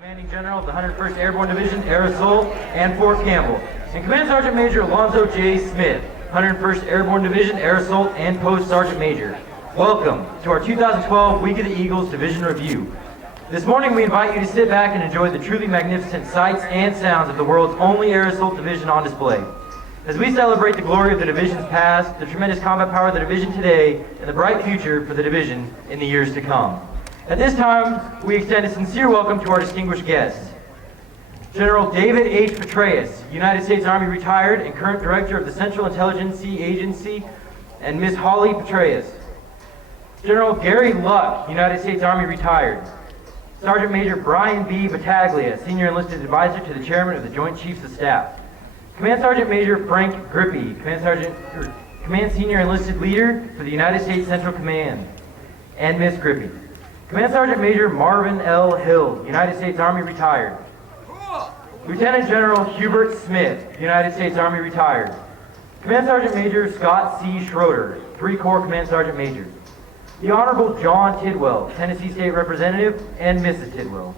Commanding General of the 101st Airborne Division, Air Assault, and Fort Campbell, and Command Sergeant Major Alonzo J. Smith, 101st Airborne Division, Air Assault, and Post Sergeant Major. Welcome to our 2012 Week of the Eagles Division Review. This morning we invite you to sit back and enjoy the truly magnificent sights and sounds of the world's only Air Assault Division on display. As we celebrate the glory of the Division's past, the tremendous combat power of the Division today, and the bright future for the Division in the years to come. At this time, we extend a sincere welcome to our distinguished guests. General David H. Petraeus, United States Army retired and current Director of the Central Intelligence Agency, and Ms. Holly Petraeus. General Gary Luck, United States Army retired. Sergeant Major Brian B. Battaglia, Senior Enlisted Advisor to the Chairman of the Joint Chiefs of Staff. Command Sergeant Major Frank Grippy, Command Senior Enlisted Leader for the United States Central Command, and Ms. Grippy. Command Sergeant Major Marvin L. Hill, United States Army retired. Lieutenant General Hubert Smith, United States Army retired. Command Sergeant Major Scott C. Schroeder, 3 Corps Command Sergeant Major. The Honorable John Tidwell, Tennessee State Representative, and Mrs. Tidwell.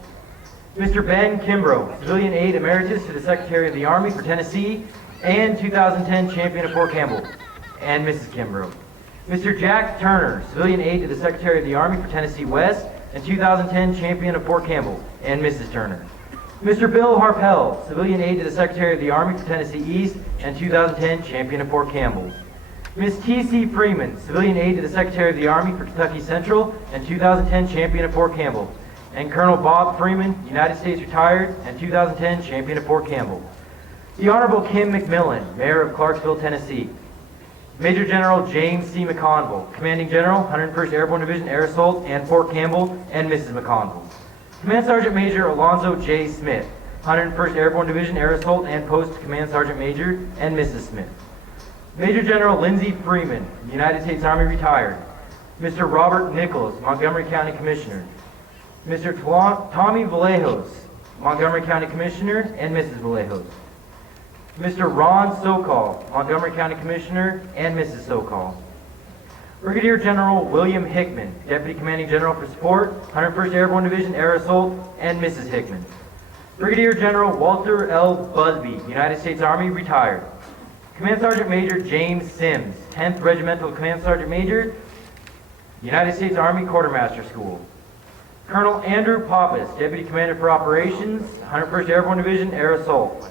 Mr. Ben Kimbrough, Civilian Aide Emeritus to the Secretary of the Army for Tennessee, and 2010 Champion of Fort Campbell, and Mrs. Kimbrough. Mr. Jack Turner, Civilian Aide to the Secretary of the Army for Tennessee West, and 2010 Champion of Fort Campbell, and Mrs. Turner. Mr. Bill Harpel, Civilian Aide to the Secretary of the Army for Tennessee East, and 2010 Champion of Fort Campbell. Ms. T.C. Freeman, Civilian Aide to the Secretary of the Army for Kentucky Central, and 2010 Champion of Fort Campbell. And Colonel Bob Freeman, United States retired, and 2010 Champion of Fort Campbell. The Honorable Kim McMillan, Mayor of Clarksville, Tennessee. Major General James C. McConville, Commanding General, 101st Airborne Division, Air Assault, and Fort Campbell, and Mrs. McConville. Command Sergeant Major Alonzo J. Smith, 101st Airborne Division, Air Assault, and Post Command Sergeant Major, and Mrs. Smith. Major General Lindsey Freeman, United States Army retired. Mr. Robert Nichols, Montgomery County Commissioner. Mr. Tommy Vallejos, Montgomery County Commissioner, and Mrs. Vallejos. Mr. Ron Sokol, Montgomery County Commissioner, and Mrs. Sokol. Brigadier General William Hickman, Deputy Commanding General for Support, 101st Airborne Division, Air Assault, and Mrs. Hickman. Brigadier General Walter L. Busby, United States Army, retired. Command Sergeant Major James Sims, 10th Regimental Command Sergeant Major, United States Army Quartermaster School. Colonel Andrew Pappas, Deputy Commander for Operations, 101st Airborne Division, Air Assault.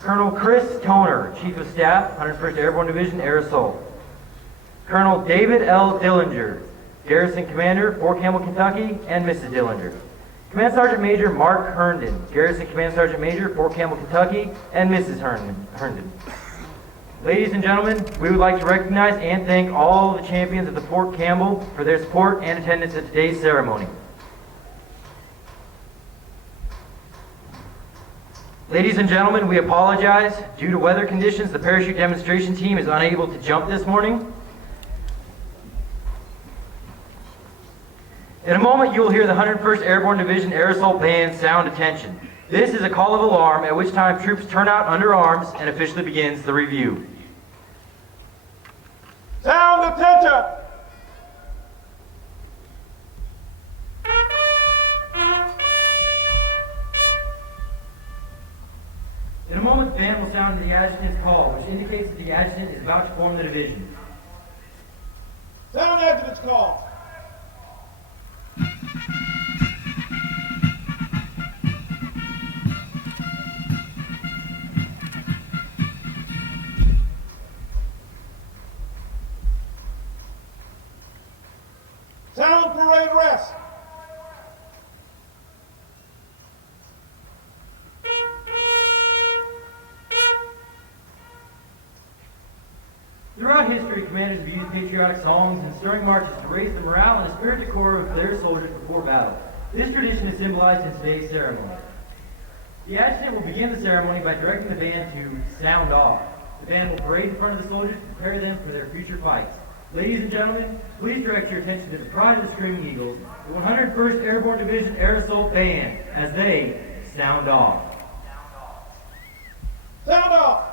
Colonel Chris Toner, Chief of Staff, 101st Airborne Division, Air Assault. Colonel David L. Dillinger, Garrison Commander, Fort Campbell, Kentucky, and Mrs. Dillinger. Command Sergeant Major Mark Herndon, Garrison Command Sergeant Major, Fort Campbell, Kentucky, and Mrs. Herndon. Ladies and gentlemen, we would like to recognize and thank all the champions of the Fort Campbell for their support and attendance at today's ceremony. Ladies and gentlemen, we apologize. Due to weather conditions, the parachute demonstration team is unable to jump this morning. In a moment, you will hear the 101st Airborne Division Air Assault Band sound attention. This is a call of alarm, at which time troops turn out under arms and officially begins the review. Sound attention! In a moment, the band will sound the adjutant's call, which indicates that the adjutant is about to form the division. Sound adjutant's call. Sound parade rest. Throughout history, commanders have used patriotic songs and stirring marches to raise the morale and esprit de corps of their soldiers before battle. This tradition is symbolized in today's ceremony. The adjutant will begin the ceremony by directing the band to sound off. The band will parade in front of the soldiers to prepare them for their future fights. Ladies and gentlemen, please direct your attention to the pride of the Screaming Eagles, the 101st Airborne Division Air Assault Band, as they sound off. Sound off.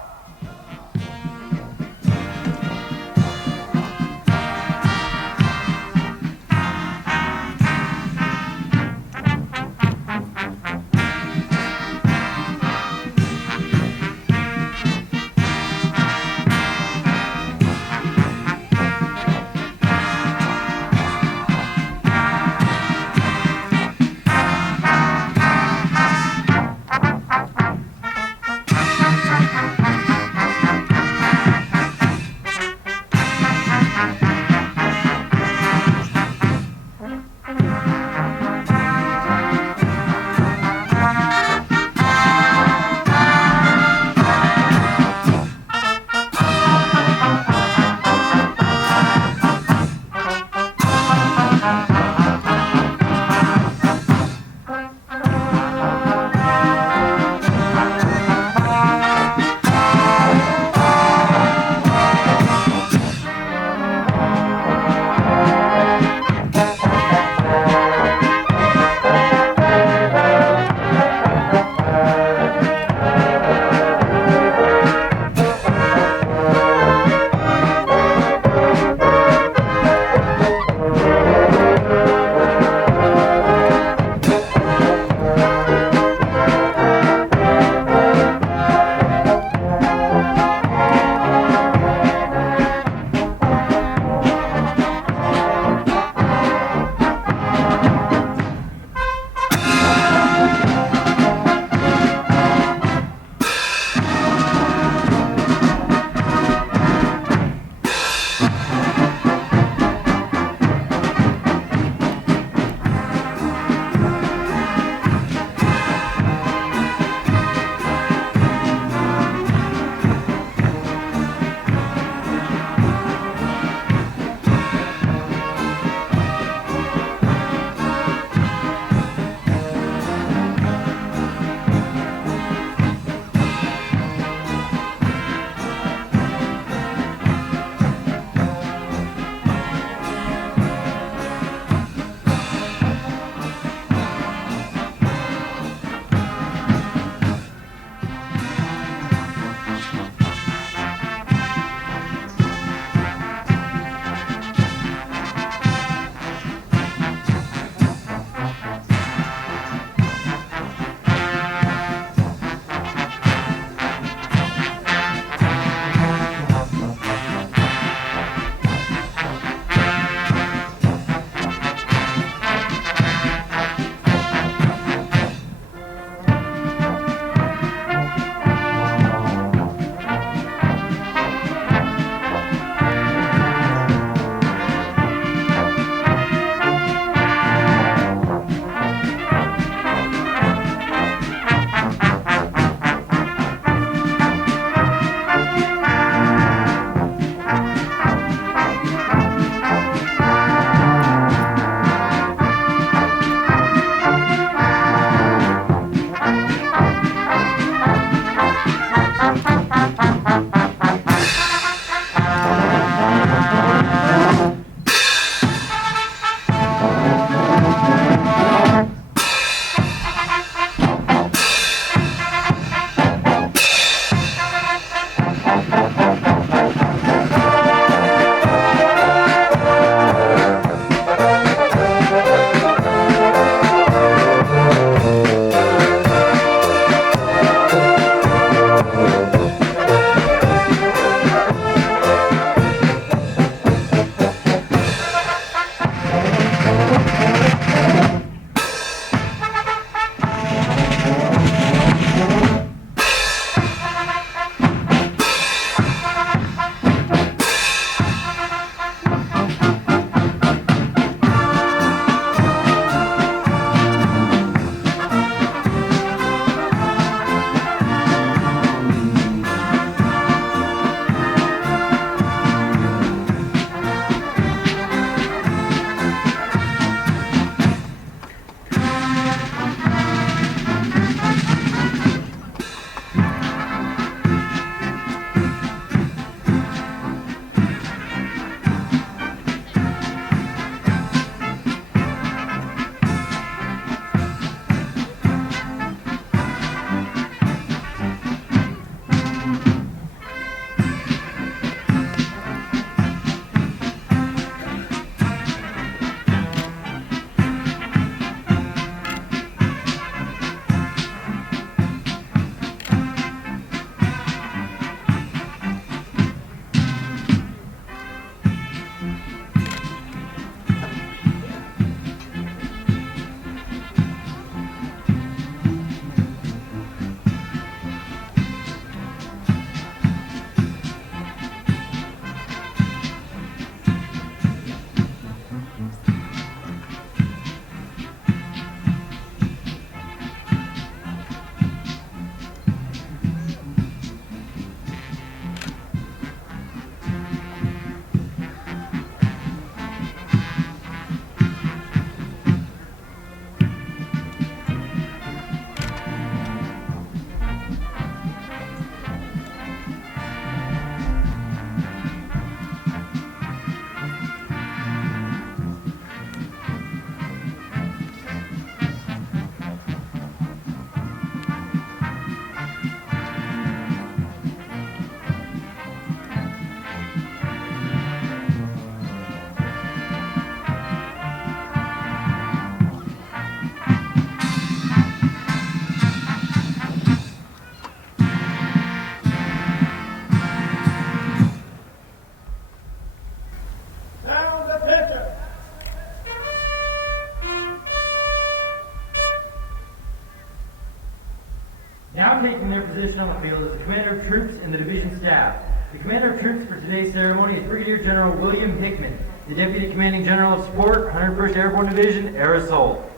Now taking their position on the field is the Commander of Troops and the Division Staff. The Commander of Troops for today's ceremony is Brigadier General William Hickman, the Deputy Commanding General of Support, 101st Airborne Division, Air Assault.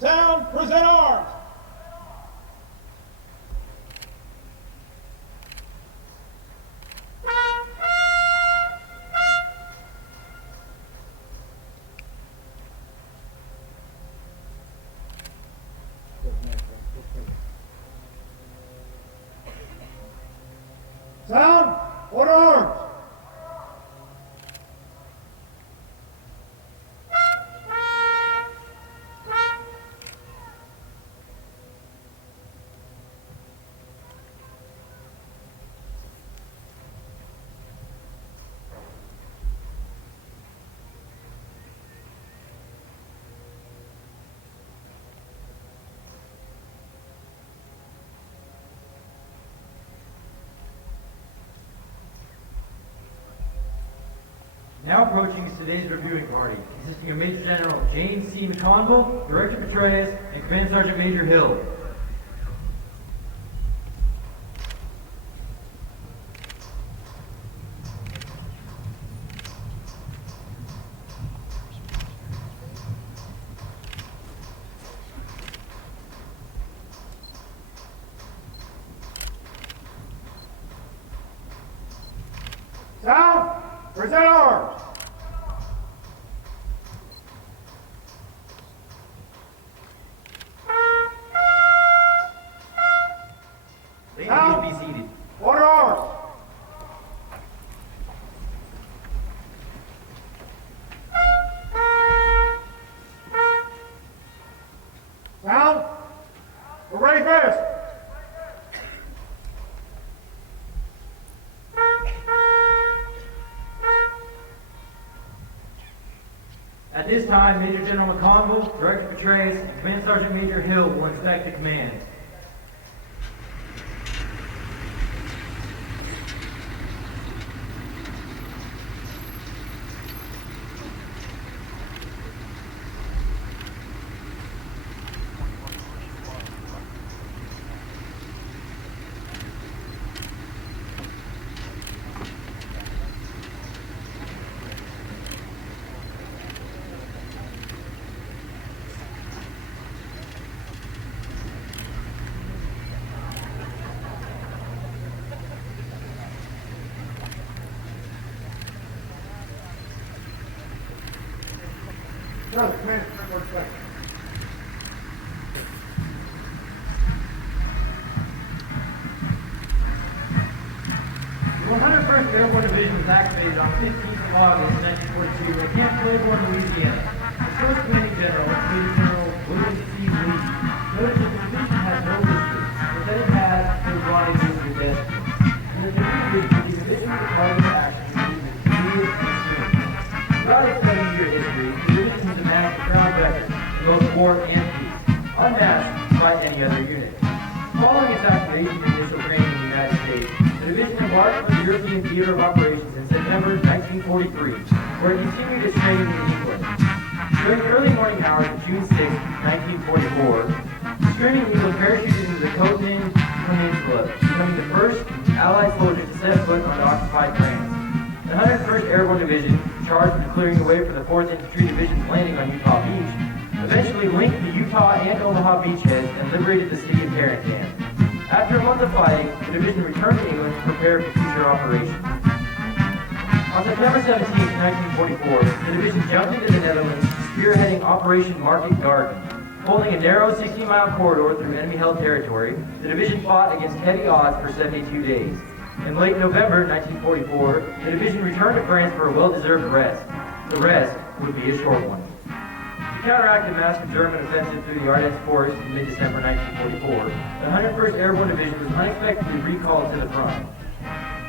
Sound, present arms. Sound, order arms. Now approaching is today's reviewing party, consisting of Major General James C. McConville, Director Petraeus, and Command Sergeant Major Hill. Sound, present arms. Ladies, please be seated. Order arms. Sound, we're ready fast. At this time, Major General McConville, Director Petraeus, and Command Sergeant Major Hill will inspect the command. Charlie, command, report back. 101st Airborne Division was activated on 15th of August 1942 at Camp Airborne, Louisiana. The first commanding general, Major General William C. Lee, noted that the division had no history, but that it had no body history destiny. And that the division was a part of the action to be serious and extreme. Throughout its 7-year history, the division has amassed a crown record in both war and peace, unmatched by any other unit. Following its activation and initial training in the United States, the division embarked on the European Theater of Operations in September 1943, where it continued its training in England. During the early morning hours of June 6, 1944, the Screaming Eagle parachuted into the Cotentin Peninsula, becoming the first Allied soldier to set foot on occupied France. The 101st Airborne Division, charged with clearing the way for the 4th Infantry Division's landing on Utah Beach, eventually linked the Utah and Omaha beachheads and liberated the city of Tarrantan. After a month of fighting, the division returned to England to prepare for future operations. On September 17, 1944, the division jumped into the Netherlands, spearheading Operation Market Garden. Holding a narrow 60-mile corridor through enemy-held territory, the division fought against heavy odds for 72 days. In late November 1944, the division returned to France for a well-deserved rest. The rest would be a short one. To counteract the massive German offensive through the Ardennes Forest in mid-December 1944, the 101st Airborne Division was unexpectedly recalled to the front.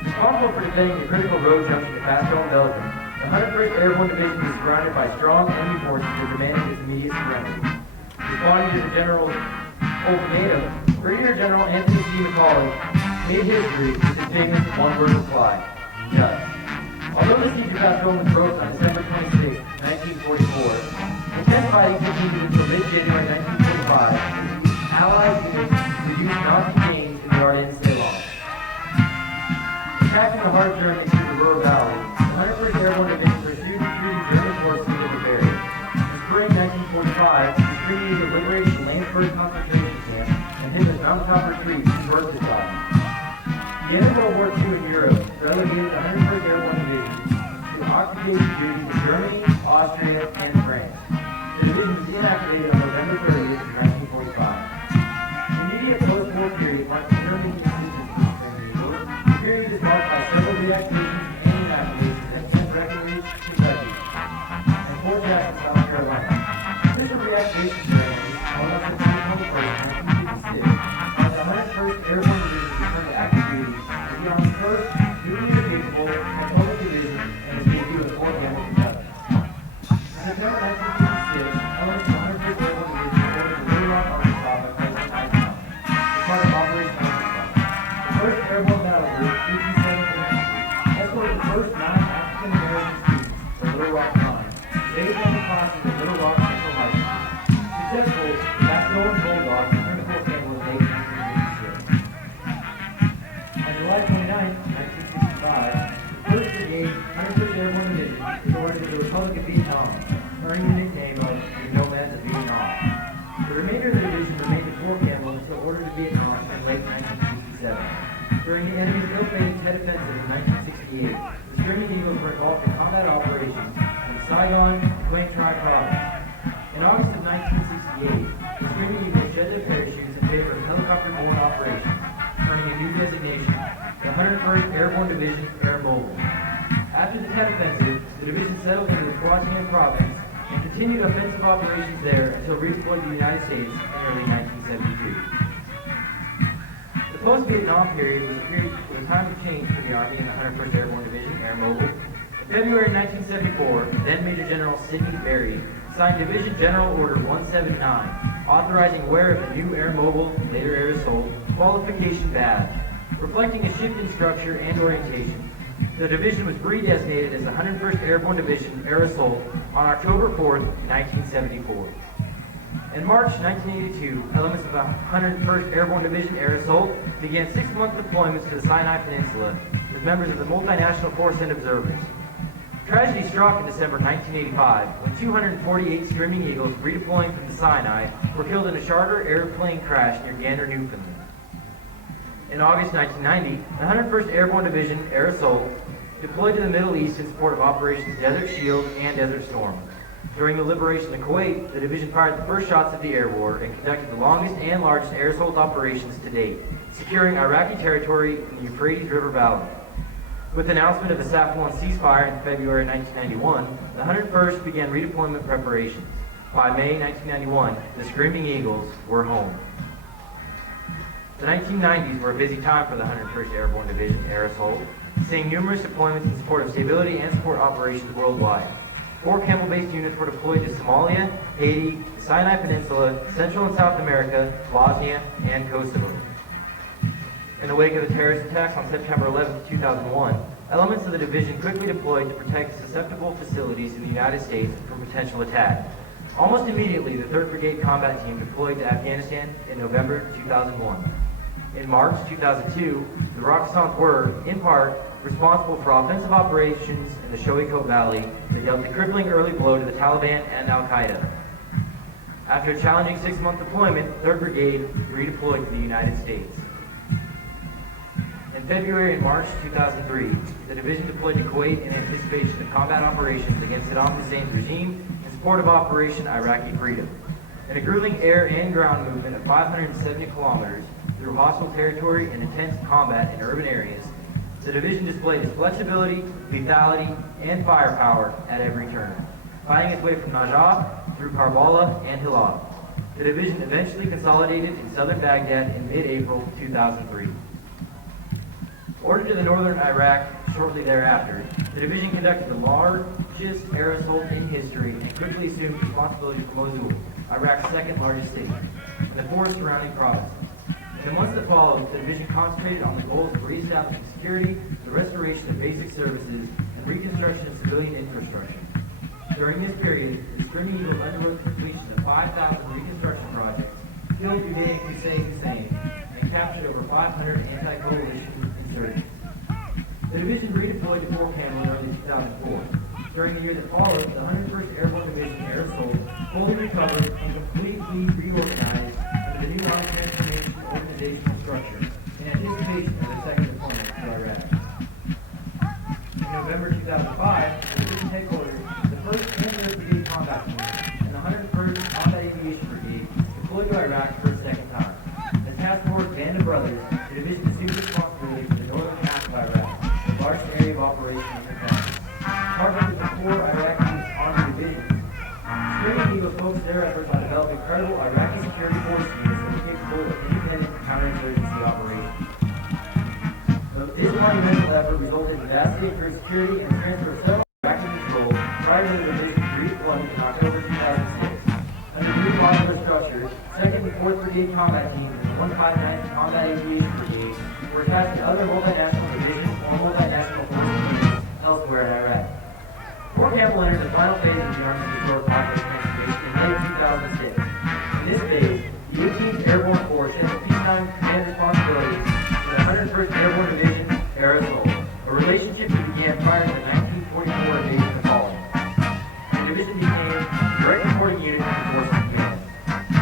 Responsible for defending the critical road junction of Pascal and Belgium, the 101st Airborne Division was surrounded by strong enemy forces that demanded its immediate surrender. Responding to the General ultimatum, Brigadier General Anthony C. McCauley made history with his famous one-word reply, just. Although the siege of Pascal was broke on December 26, 1944, intense fighting continued until mid-January 1945, as the Allied units reduced Nazi gains in the Ardennes stay long. Attacking the hard Germany through the Ruhr Valley, the 101st Airborne Division pursued through the German forces in Bavaria. In spring 1945, the Treaty of Liberation Landsberg concentration camp and hit the mountaintop retreat in Berchtesgaden. The end of World War II in Europe relegated the 101st Airborne Division to occupation duty to Germany, Austria, and France. The division was inactivated on November 30th, 1945. The immediate post-war period marked the German resistance to the war. The period is marked by several reactivations and inactivations at Camp Breckenridge, Kentucky, and Fort Jackson, South Carolina. Official reactivation ceremonies on September 21st, 1956, as the 101st Airborne Division returned to active duty as the Army's first newly capable and public division and its debut at Fort Campbell, Kentucky. In September 1956, elements of the 101st Airborne Division ordered the Little Rock Army Province as part of Operation Huntington. The 1st Airborne Battle Group, 327 escorted the first 9 African American students from Little Rock Line, based on the classes of Little Rock Central High School. Successful, the Pascal and Bulldog returned to Fort Campbell in late 1956. On July 29, 1965, the 1st Brigade, 101st Airborne Division, was ordered to the Republic of Vietnam, earning the nickname of the Nomads of Vietnam. The remainder of the division remained at Fort Campbell until ordered to Vietnam in late 1967. During the enemy's ill-fated Tet Offensive in 1968, the Screaming Eagles were involved in combat operations in Saigon and Quang Tri province. In August of 1968, the Screaming Eagles shed their parachutes in favor of helicopter-borne operations, earning a new designation, the 101st Airborne Division Air Mobile. After the Tet Offensive, the division settled into the Quang province and continued offensive operations there until redeployed to the United States in early 1972. The post-Vietnam period was a time of change for the Army and the 101st Airborne Division Air Mobile. In February 1974, then Major General Sidney Berry signed Division General Order 179, authorizing wear of the new Air Mobile, later Air Assault, qualification badge, reflecting a shift in structure and orientation. The division was redesignated as the 101st Airborne Division Air Assault on October 4th, 1974. In March 1982, elements of the 101st Airborne Division Air Assault began 6-month deployments to the Sinai Peninsula as members of the Multinational Force and Observers. Tragedy struck in December 1985 when 248 Screaming Eagles redeploying from the Sinai were killed in a charter airplane crash near Gander, Newfoundland. In August 1990, the 101st Airborne Division Air Assault deployed to the Middle East in support of Operations Desert Shield and Desert Storm. During the liberation of Kuwait, the division fired the first shots of the air war and conducted the longest and largest air assault operations to date, securing Iraqi territory in the Euphrates River Valley. With the announcement of the Safwan ceasefire in February 1991, the 101st began redeployment preparations. By May 1991, the Screaming Eagles were home. The 1990s were a busy time for the 101st Airborne Division Air Assault, seeing numerous deployments in support of stability and support operations worldwide. 4 Campbell-based units were deployed to Somalia, Haiti, the Sinai Peninsula, Central and South America, Bosnia, and Kosovo. In the wake of the terrorist attacks on September 11, 2001, elements of the division quickly deployed to protect susceptible facilities in the United States from potential attack. Almost immediately, the 3rd Brigade Combat Team deployed to Afghanistan in November 2001. In March 2002, the Rockstons were, in part, responsible for offensive operations in the Shoiko Valley that dealt a crippling early blow to the Taliban and Al-Qaeda. After a challenging 6-month deployment, 3rd Brigade redeployed to the United States. In February and March 2003, the division deployed to Kuwait in anticipation of combat operations against Saddam Hussein's regime in support of Operation Iraqi Freedom. In a grueling air and ground movement of 570 kilometers through hostile territory and intense combat in urban areas, the division displayed its flexibility, lethality, and firepower at every turn, fighting its way from Najaf through Karbala and Hilal. The division eventually consolidated in southern Baghdad in mid-April 2003. Ordered to the northern Iraq shortly thereafter, the division conducted the largest air assault in history and quickly assumed responsibility for Mosul, Iraq's second largest city, and the four surrounding provinces. In the months that followed, the division concentrated on the goals of reestablishing security, the restoration of basic services, and reconstruction of civilian infrastructure. During this period, the Screaming Eagles underwent the completion of 5,000 reconstruction projects, killed Uday and Hussein, and captured over 500 anti-coalition insurgents. The division redeployed to Fort Campbell in early 2004. During the year that followed, the 101st Airborne Division Air Assault fully recovered and completely reorganized under the new Army Transformation organizational structure in anticipation of their second deployment to Iraq. In November 2005, the division headquarters, the 1st and 3rd Brigade Combat Team, and the 101st Combat Aviation Brigade deployed to Iraq for a second time. As Task Force Band of Brothers, the division assumed responsibility for the northern half of Iraq, the largest area of operation in the country. Partnered with the four Iraqi Army divisions, Screaming Eagles focused their efforts on developing credible Iraqi security force units that were capable of independent counterinsurgency operations. This monumental effort resulted in vastly improved security and the transfer of several Iraqi control prior to the division's redeployment in October 2006. Under the new modular structure, 2nd and 4th Brigade Combat Teams and the 159th Combat Aviation Brigade were attached to other multinational divisions or multinational forces units elsewhere in Iraq. Fort Campbell entered the final phase of the Army's historic modular transformation in late 2006. In this phase, the 18th Airborne Force had the peacetime command responsibilities for the 101st Airborne Division Air Assault, a relationship that began prior to the 1944 invasion of Poland. The division became a direct reporting unit of the Force Command.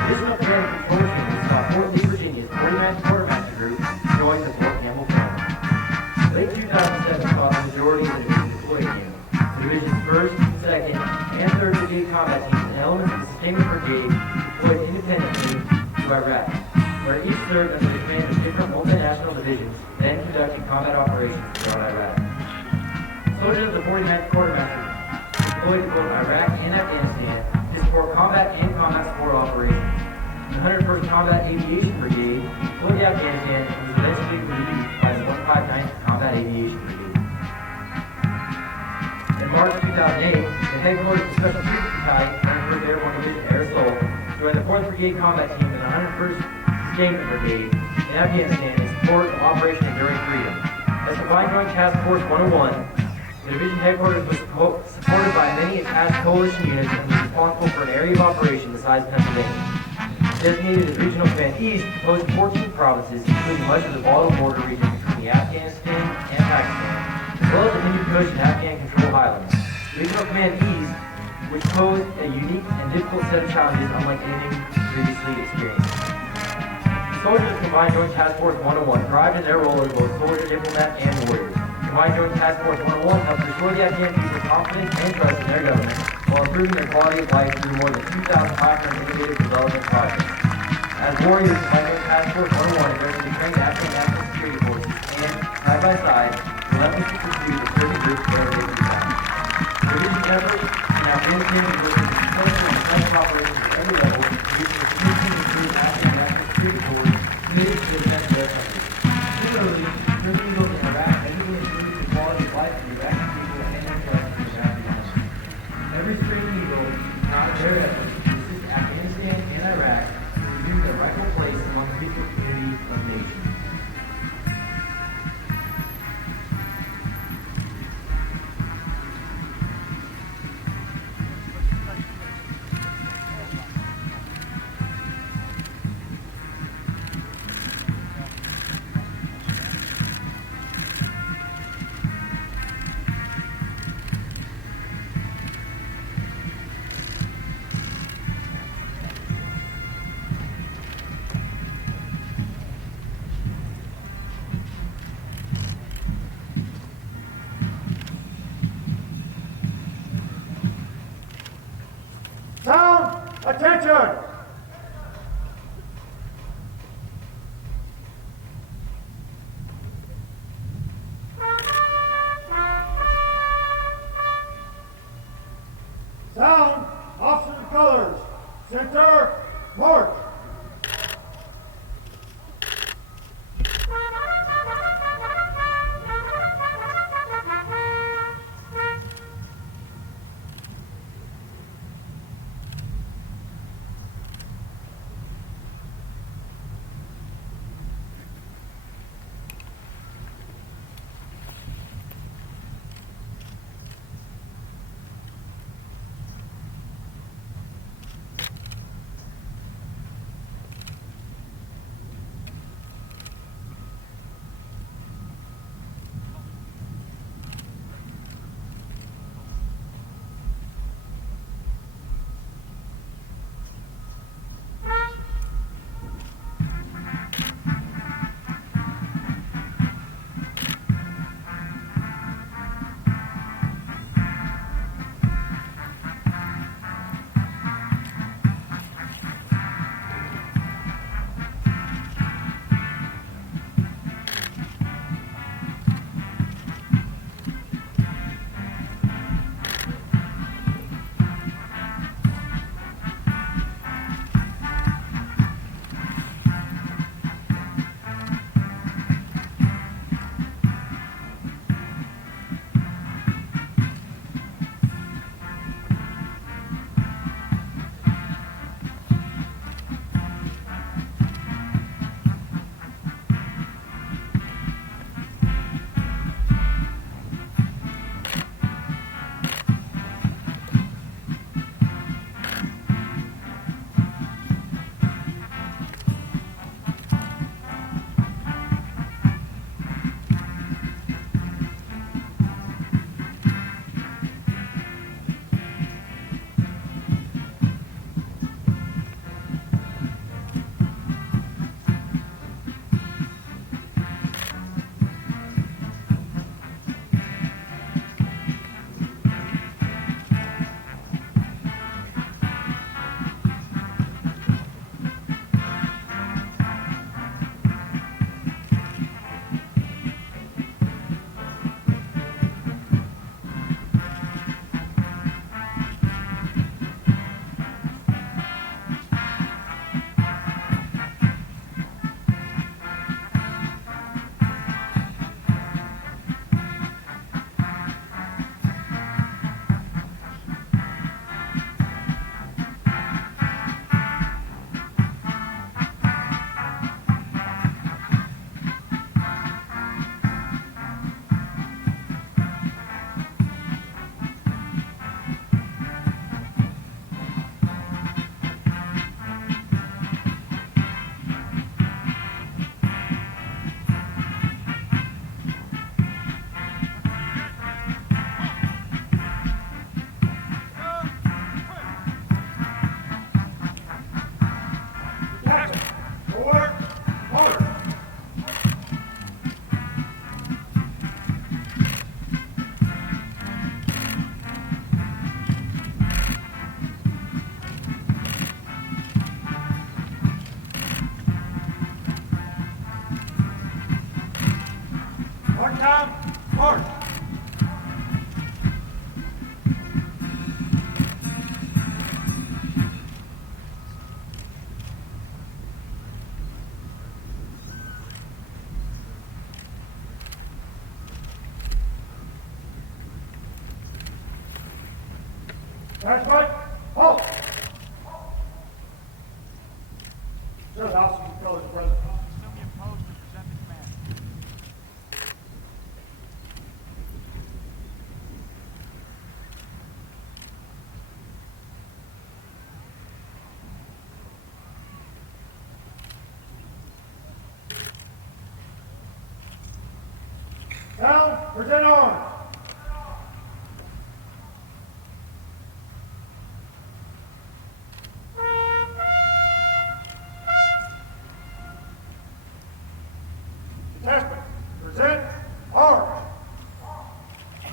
Additional command and control units saw Fort Lee, Virginia's 49th Quartermaster Group join the Fort Campbell family. Late 2007 saw the majority of the division deployed again. The division's 1st, 2nd, and 3rd Brigade Combat Teams and elements of the Sustainment Brigade deployed independently to Iraq, where each served under the command of different multinational divisions, then conducting combat operations throughout Iraq. Soldiers of the 49th Quartermaster deployed to both Iraq and Afghanistan to support combat and combat support operations. The 101st Combat Aviation Brigade deployed to Afghanistan and was eventually relieved by the 159th Combat Aviation Brigade. In March 2008, the headquarters of Special Troops Battalion, 101st Airborne Division Air Assault, joined the 4th Brigade Combat Team and the 101st Sustainment Brigade in Afghanistan in support of Operation Enduring Freedom. As Combined Joint Task Force 101, the division headquarters was supported by many attached coalition units and was responsible for an area of operation the size of Pennsylvania. Designated as Regional Command East, composed of 14 provinces, including much of the volatile border region between Afghanistan and Pakistan, as well as the Hindu Kush and Afghan-controlled highlands. Regional Command East, which posed a unique and difficult set of challenges unlike anything previously experienced. The soldiers of Combined Joint Task Force 101 thrived in their role as both soldier, diplomat, and warriors. Combined Joint Task Force 101 helped restore the Afghan people's confidence and trust in their government while improving their quality of life through more than 2,500 innovative development projects. As warriors, Combined Joint Task Force 101 aggressively trained Afghan national security forces and, side by side, relentlessly pursued the certain groups of their nation design. The division's efforts in Afghanistan was working successful and effective operations at every level, reaching a significant improved Afghan national security force committed to the defense of their country. Similarly, Screaming Eagles in Iraq heavily improved the quality of life of the Iraqi people and their trust in the Iraqi nation. Every Screaming Eagle proud of their efforts to assist Afghanistan and Iraq to resume their rightful place among the peaceful community of nations. Sound, attention! Sound, officers and colors, center, march! down, march. That's right. Halt! Show the officer and colors present. Still be opposed to present the command. Down, present arms. Detachment, present arms.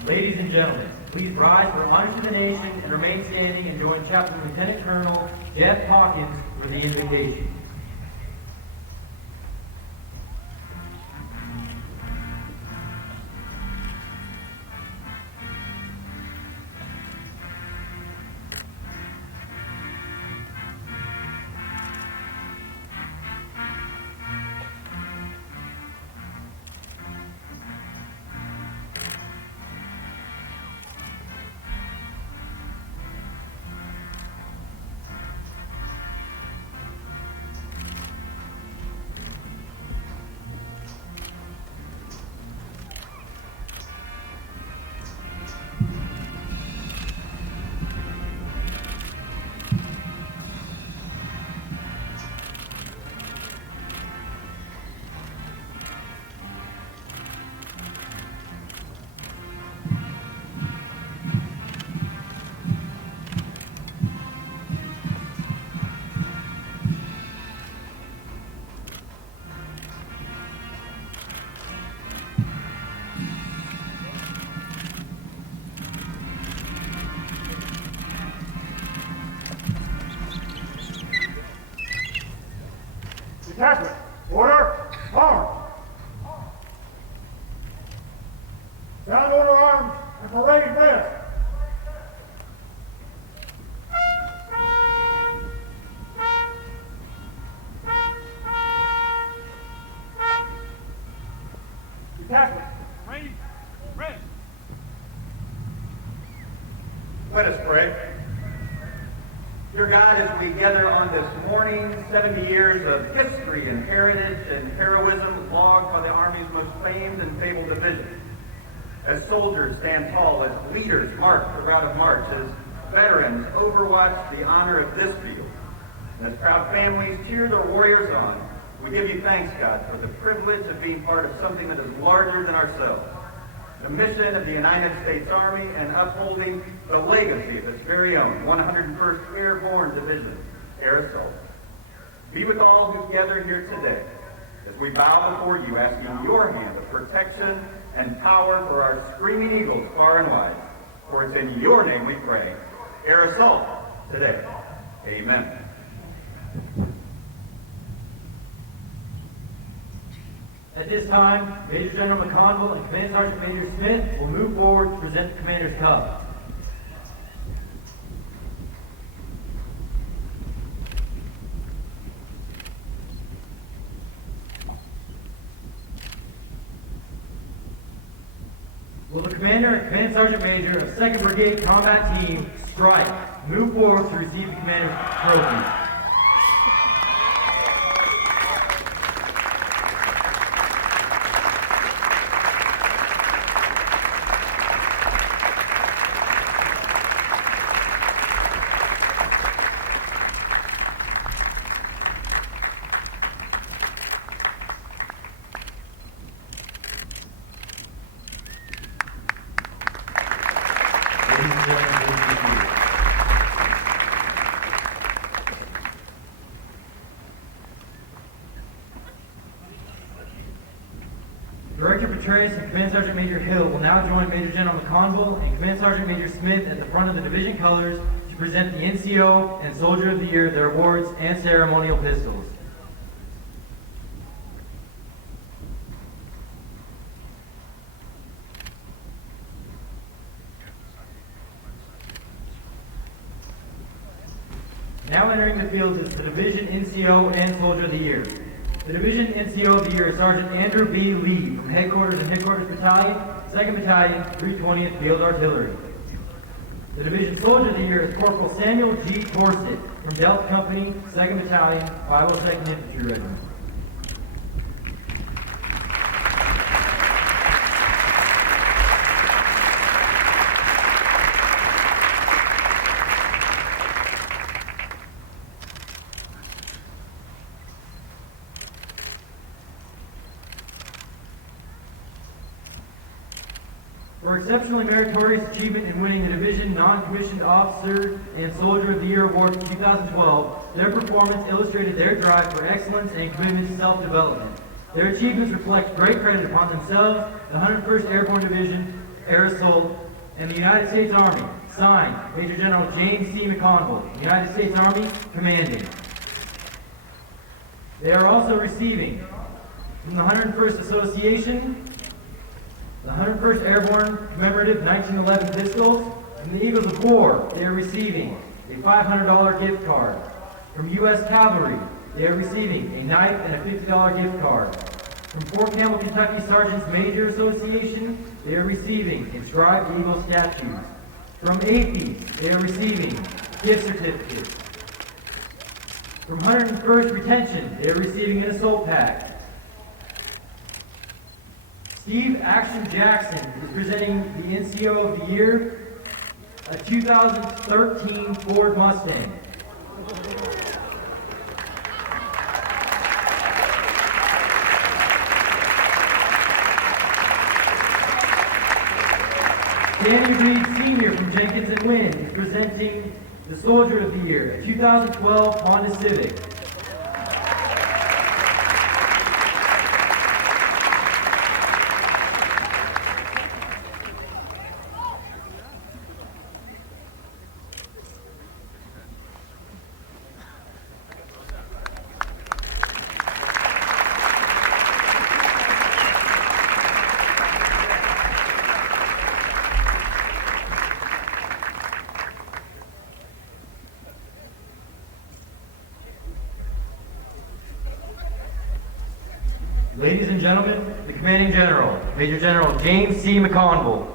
Ladies and gentlemen, please rise for honor to the nation and remain standing and join Chaplain Lieutenant Colonel Jeff Hawkins for the invocation. Detachment, order, arms. Down order arms and parade vest. Detachment, Ready? Ready. Let us pray. Dear God, as we gather on this morning, 70 years of history and heritage and heroism logged by the Army's most famed and fabled division. As soldiers stand tall, as leaders march the route of march, as veterans overwatch the honor of this field, and as proud families cheer their warriors on, we give you thanks, God, for the privilege of being part of something that is larger than ourselves. The mission of the United States Army and upholding the legacy of its very own 101st Airborne Division, Air Assault. Be with all who gather here today as we bow before you, asking your hand of protection and power for our screaming eagles far and wide. For it's in your name we pray. Air Assault today. Amen. At this time, Major General McConville and Command Sergeant Major Smith will move forward to present the Commander's Cup. Will the Commander and Command Sergeant Major of 2nd Brigade Combat Team, Strike, move forward to receive the Commander's trophy? Director Petraeus and Command Sergeant Major Hill will now join Major General McConville and Command Sergeant Major Smith at the front of the division colors to present the NCO and Soldier of the Year, their awards, and ceremonial pistols. Now entering the field is the Division NCO and Soldier of the Year. The Division NCO of the Year is Sergeant Andrew B. Lee from Headquarters and Headquarters Battalion, 2nd Battalion, 320th Field Artillery. The Division Soldier of the Year is Corporal Samuel G. Corset from Delta Company, 2nd Battalion, 502nd Infantry Regiment. For exceptionally meritorious achievement in winning the Division Non-Commissioned Officer and Soldier of the Year Award for 2012, their performance illustrated their drive for excellence and commitment to self-development. Their achievements reflect great credit upon themselves, the 101st Airborne Division, Air Assault, and the United States Army. Signed, Major General James C. McConville, United States Army, Commanding. They are also receiving from the 101st Association, the 101st Airborne Commemorative 1911 pistols. From the Eagles of War, they are receiving a $500 gift card. From U.S. Cavalry, they are receiving a knife and a $50 gift card. From Fort Campbell, Kentucky Sergeants Major Association, they are receiving inscribed Eagle statues. From APs, they are receiving gift certificates. From 101st Retention, they are receiving an assault pack. Steve Action Jackson is presenting the NCO of the Year, a 2013 Ford Mustang. Danny Reed Sr. from Jenkins and Wynn is presenting the Soldier of the Year, a 2012 Honda Civic. Ladies and gentlemen, the Commanding General, Major General James C. McConville.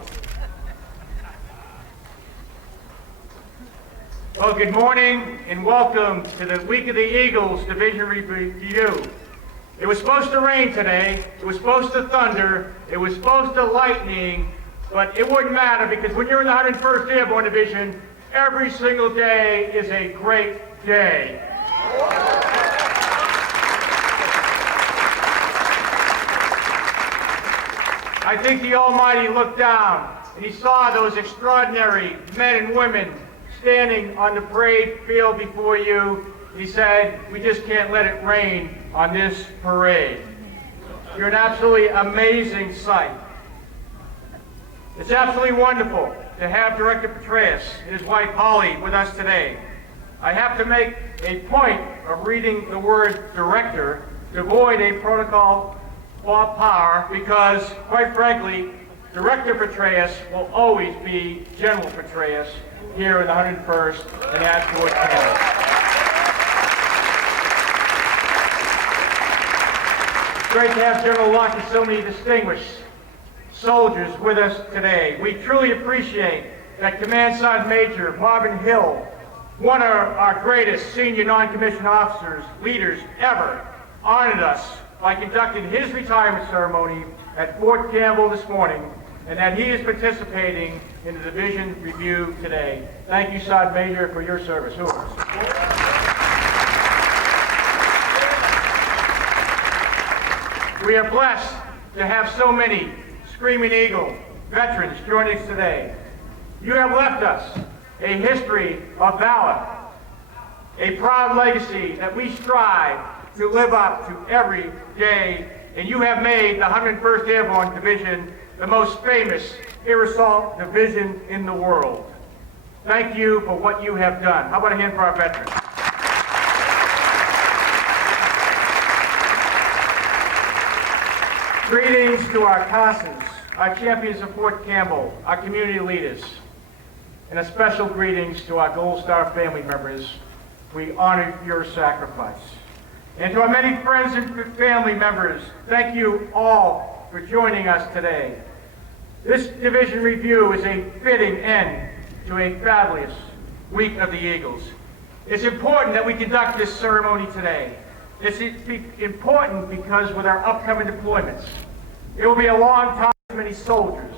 Well, good morning and welcome to the Week of the Eagles Division Review. It was supposed to rain today, it was supposed to thunder, it was supposed to lightning, but it wouldn't matter because when you're in the 101st Airborne Division, every single day is a great day. I think the Almighty looked down and he saw those extraordinary men and women standing on the parade field before you. He said, we just can't let it rain on this parade. You're an absolutely amazing sight. It's absolutely wonderful to have Director Petraeus and his wife Holly with us today. I have to make a point of reading the word director to avoid a protocol of power because, quite frankly, Director Petraeus will always be General Petraeus here in the 101st and at Fort Campbell. It's great to have General Locke and so many distinguished soldiers with us today. We truly appreciate that Command Sergeant Major Marvin Hill, one of our greatest senior non-commissioned officers, leaders ever, honored us by conducting his retirement ceremony at Fort Campbell this morning, and that he is participating in the division review today. Thank you, Sergeant Major, for your service. We are blessed to have so many Screaming Eagle veterans joining us today. You have left us a history of valor, a proud legacy that we strive to live up to every day, and you have made the 101st Airborne Division the most famous air assault division in the world. Thank you for what you have done. How about a hand for our veterans? Greetings to our CASAs, our champions of Fort Campbell, our community leaders, and a special greetings to our Gold Star family members we honor your sacrifice. And to our many friends and family members, thank you all for joining us today. This division review is a fitting end to a fabulous week of the Eagles. It's important that we conduct this ceremony today. It's important because with our upcoming deployments, it will be a long time with many soldiers,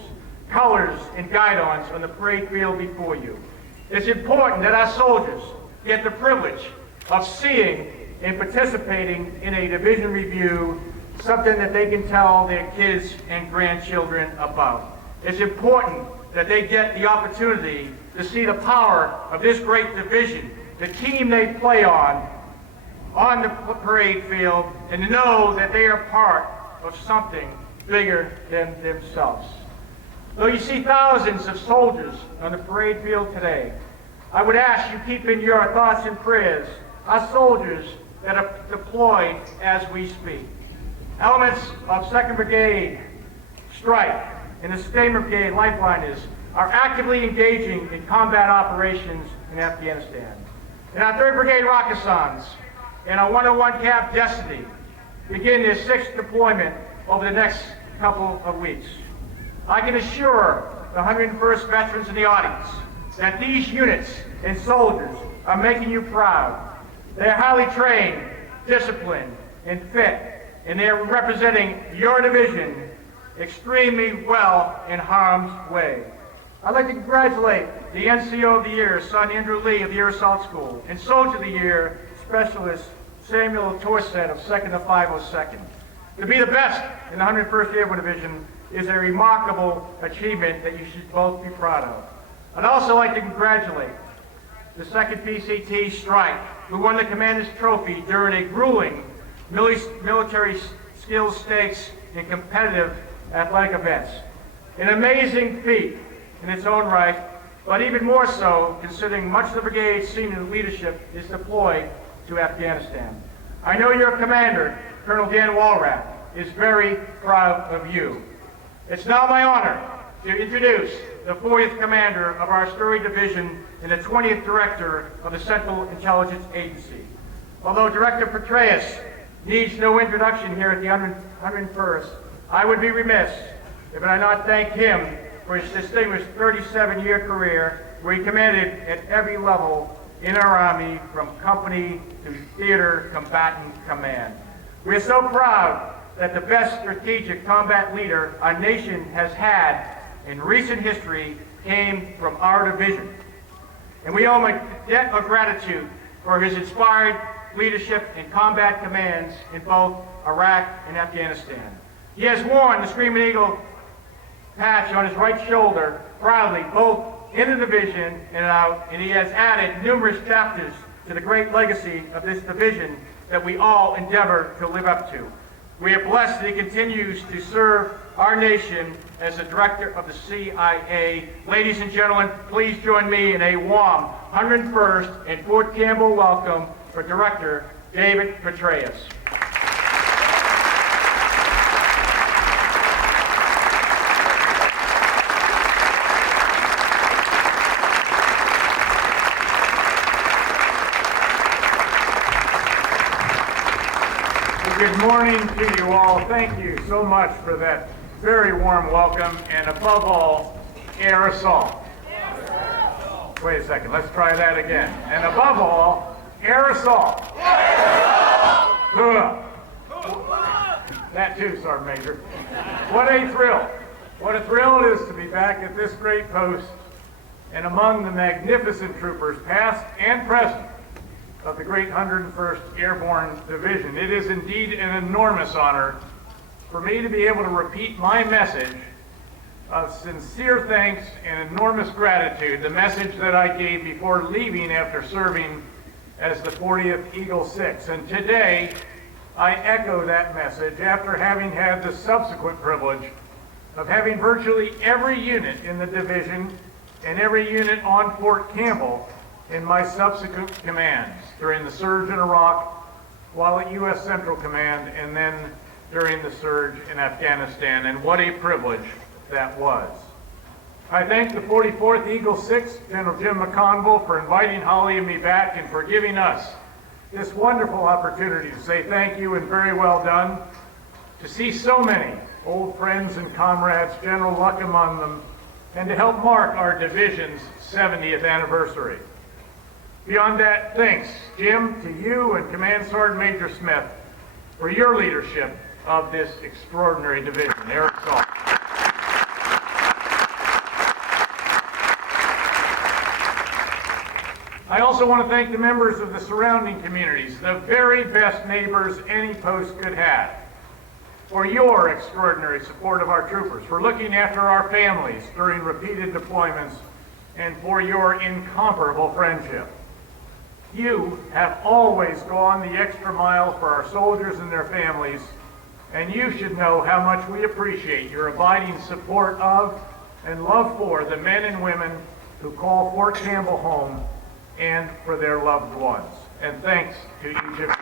colors, and guidons on the parade field before you. It's important that our soldiers get the privilege of seeing and participating in a division review, something that they can tell their kids and grandchildren about. It's important that they get the opportunity to see the power of this great division, the team they play on the parade field, and to know that they are part of something bigger than themselves. Though you see thousands of soldiers on the parade field today, I would ask you keep in your thoughts and prayers our soldiers that are deployed as we speak. Elements of 2nd Brigade Strike and the Sustainment Brigade Lifeliners are actively engaging in combat operations in Afghanistan. And our 3rd Brigade Rakkasans and our 101 Cap Destiny begin their 6th deployment over the next couple of weeks. I can assure the 101st veterans in the audience that these units and soldiers are making you proud. They are highly trained, disciplined, and fit, and they are representing your division extremely well in harm's way. I'd like to congratulate the NCO of the Year, son Andrew Lee of the Air Assault School, and Soldier of the Year, Specialist Samuel Torset of 2nd to 502nd. To be the best in the 101st Airborne Division is a remarkable achievement that you should both be proud of. I'd also like to congratulate the 2nd PCT Strike, who won the Commander's Trophy during a grueling military skills stakes and competitive athletic events. An amazing feat in its own right, but even more so considering much of the brigade's senior leadership is deployed to Afghanistan. I know your commander, Colonel Dan Walrath, is very proud of you. It's now my honor to introduce the 40th Commander of our storied division and the 20th Director of the Central Intelligence Agency. Although Director Petraeus needs no introduction here at the 101st, I would be remiss if I not thank him for his distinguished 37-year career where he commanded at every level in our Army from company to theater combatant command. We are so proud that the best strategic combat leader our nation has had in recent history came from our division. And we owe him a debt of gratitude for his inspired leadership and combat commands in both Iraq and Afghanistan. He has worn the Screaming Eagle patch on his right shoulder proudly, both in the division and out, and he has added numerous chapters to the great legacy of this division that we all endeavor to live up to. We are blessed that he continues to serve our nation as the director of the CIA. Ladies and gentlemen, please join me in a warm 101st and Fort Campbell welcome for Director David Petraeus. Good morning to you all. Thank you so much for that very warm welcome, and above all, air assault. Wait a second, let's try that again. And above all, air assault. That too, Sergeant Major. What a thrill. What a thrill it is to be back at this great post and among the magnificent troopers, past and present, of the great 101st Airborne Division. It is indeed an enormous honor for me to be able to repeat my message of sincere thanks and enormous gratitude, the message that I gave before leaving after serving as the 40th Eagle 6. And today, I echo that message after having had the subsequent privilege of having virtually every unit in the division and every unit on Fort Campbell in my subsequent commands during the surge in Iraq, while at U.S. Central Command, and then during the surge in Afghanistan, and what a privilege that was. I thank the 44th Eagle 6, General Jim McConville, for inviting Holly and me back and for giving us this wonderful opportunity to say thank you and very well done, to see so many old friends and comrades, General Luck among them, and to help mark our division's 70th anniversary. Beyond that, thanks, Jim, to you and Command Sergeant Major Smith for your leadership of this extraordinary division. Air Assault. I also want to thank the members of the surrounding communities, the very best neighbors any post could have, for your extraordinary support of our troopers, for looking after our families during repeated deployments, and for your incomparable friendship. You have always gone the extra mile for our soldiers and their families, and you should know how much we appreciate your abiding support of and love for the men and women who call Fort Campbell home and for their loved ones. And thanks to each of you.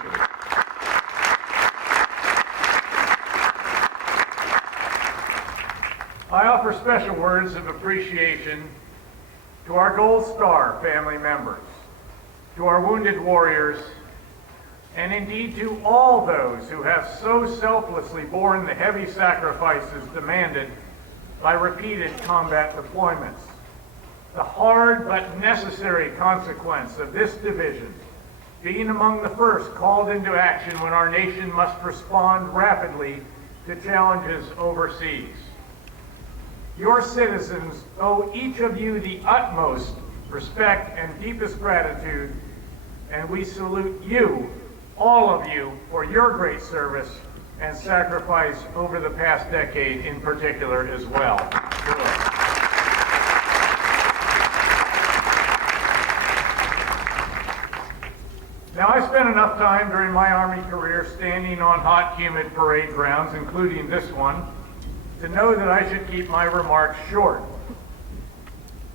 I offer special words of appreciation to our Gold Star family members, to our wounded warriors, and indeed to all those who have so selflessly borne the heavy sacrifices demanded by repeated combat deployments. The hard but necessary consequence of this division being among the first called into action when our nation must respond rapidly to challenges overseas. Your citizens owe each of you the utmost respect and deepest gratitude, and we salute you, all of you, for your great service and sacrifice over the past decade in particular as well. Now, I spent enough time during my Army career standing on hot, humid parade grounds, including this one, to know that I should keep my remarks short.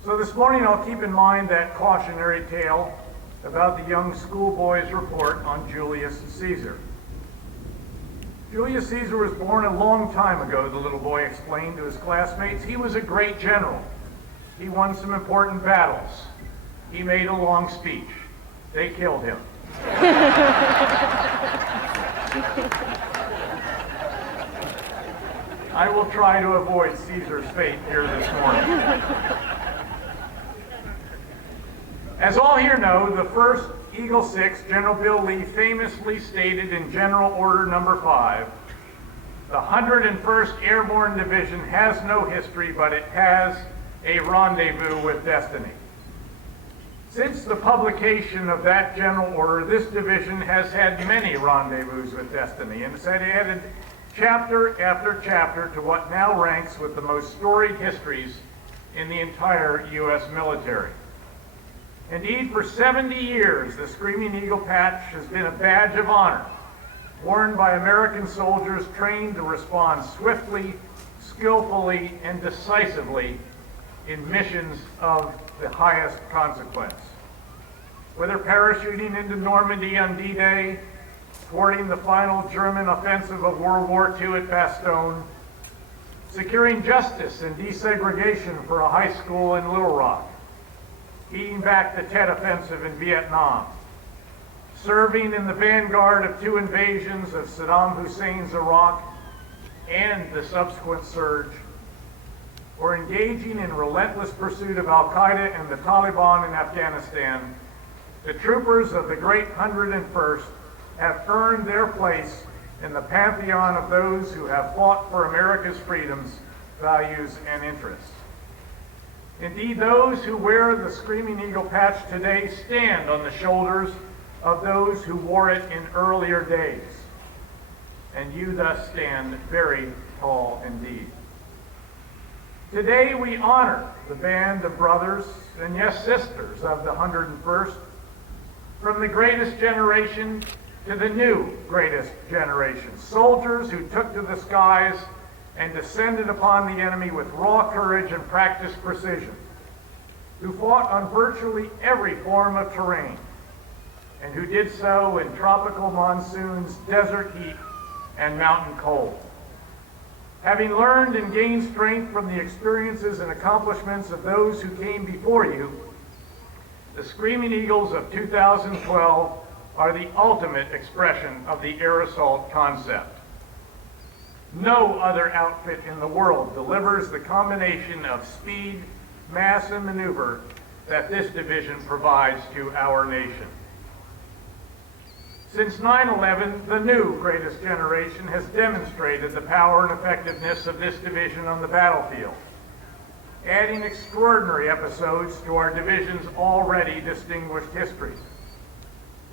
So this morning I'll keep in mind that cautionary tale about the young schoolboy's report on Julius Caesar. Julius Caesar was born a long time ago, the little boy explained to his classmates. He was a great general. He won some important battles. He made a long speech. They killed him. I will try to avoid Caesar's fate here this morning. As all here know, the 1st Eagle 6, General Bill Lee, famously stated in General Order Number 5, the 101st Airborne Division has no history, but it has a rendezvous with destiny. Since the publication of that general order, this division has had many rendezvous with destiny and has added chapter after chapter to what now ranks with the most storied histories in the entire U.S. military. Indeed, for 70 years, the Screaming Eagle patch has been a badge of honor, worn by American soldiers trained to respond swiftly, skillfully, and decisively in missions of the highest consequence. Whether parachuting into Normandy on D-Day, thwarting the final German offensive of World War II at Bastogne, securing justice and desegregation for a high school in Little Rock, beating back the Tet Offensive in Vietnam, serving in the vanguard of 2 invasions of Saddam Hussein's Iraq and the subsequent surge, or engaging in relentless pursuit of Al-Qaeda and the Taliban in Afghanistan, the troopers of the great 101st have earned their place in the pantheon of those who have fought for America's freedoms, values, and interests. Indeed, those who wear the Screaming Eagle patch today stand on the shoulders of those who wore it in earlier days, and you thus stand very tall indeed. Today we honor the band of brothers and yes, sisters of the 101st, from the greatest generation to the new greatest generation, soldiers who took to the skies and descended upon the enemy with raw courage and practiced precision, who fought on virtually every form of terrain, and who did so in tropical monsoons, desert heat, and mountain cold. Having learned and gained strength from the experiences and accomplishments of those who came before you, the Screaming Eagles of 2012 are the ultimate expression of the air assault concept. No other outfit in the world delivers the combination of speed, mass, and maneuver that this division provides to our nation. Since 9/11, the new greatest generation has demonstrated the power and effectiveness of this division on the battlefield, adding extraordinary episodes to our division's already distinguished history.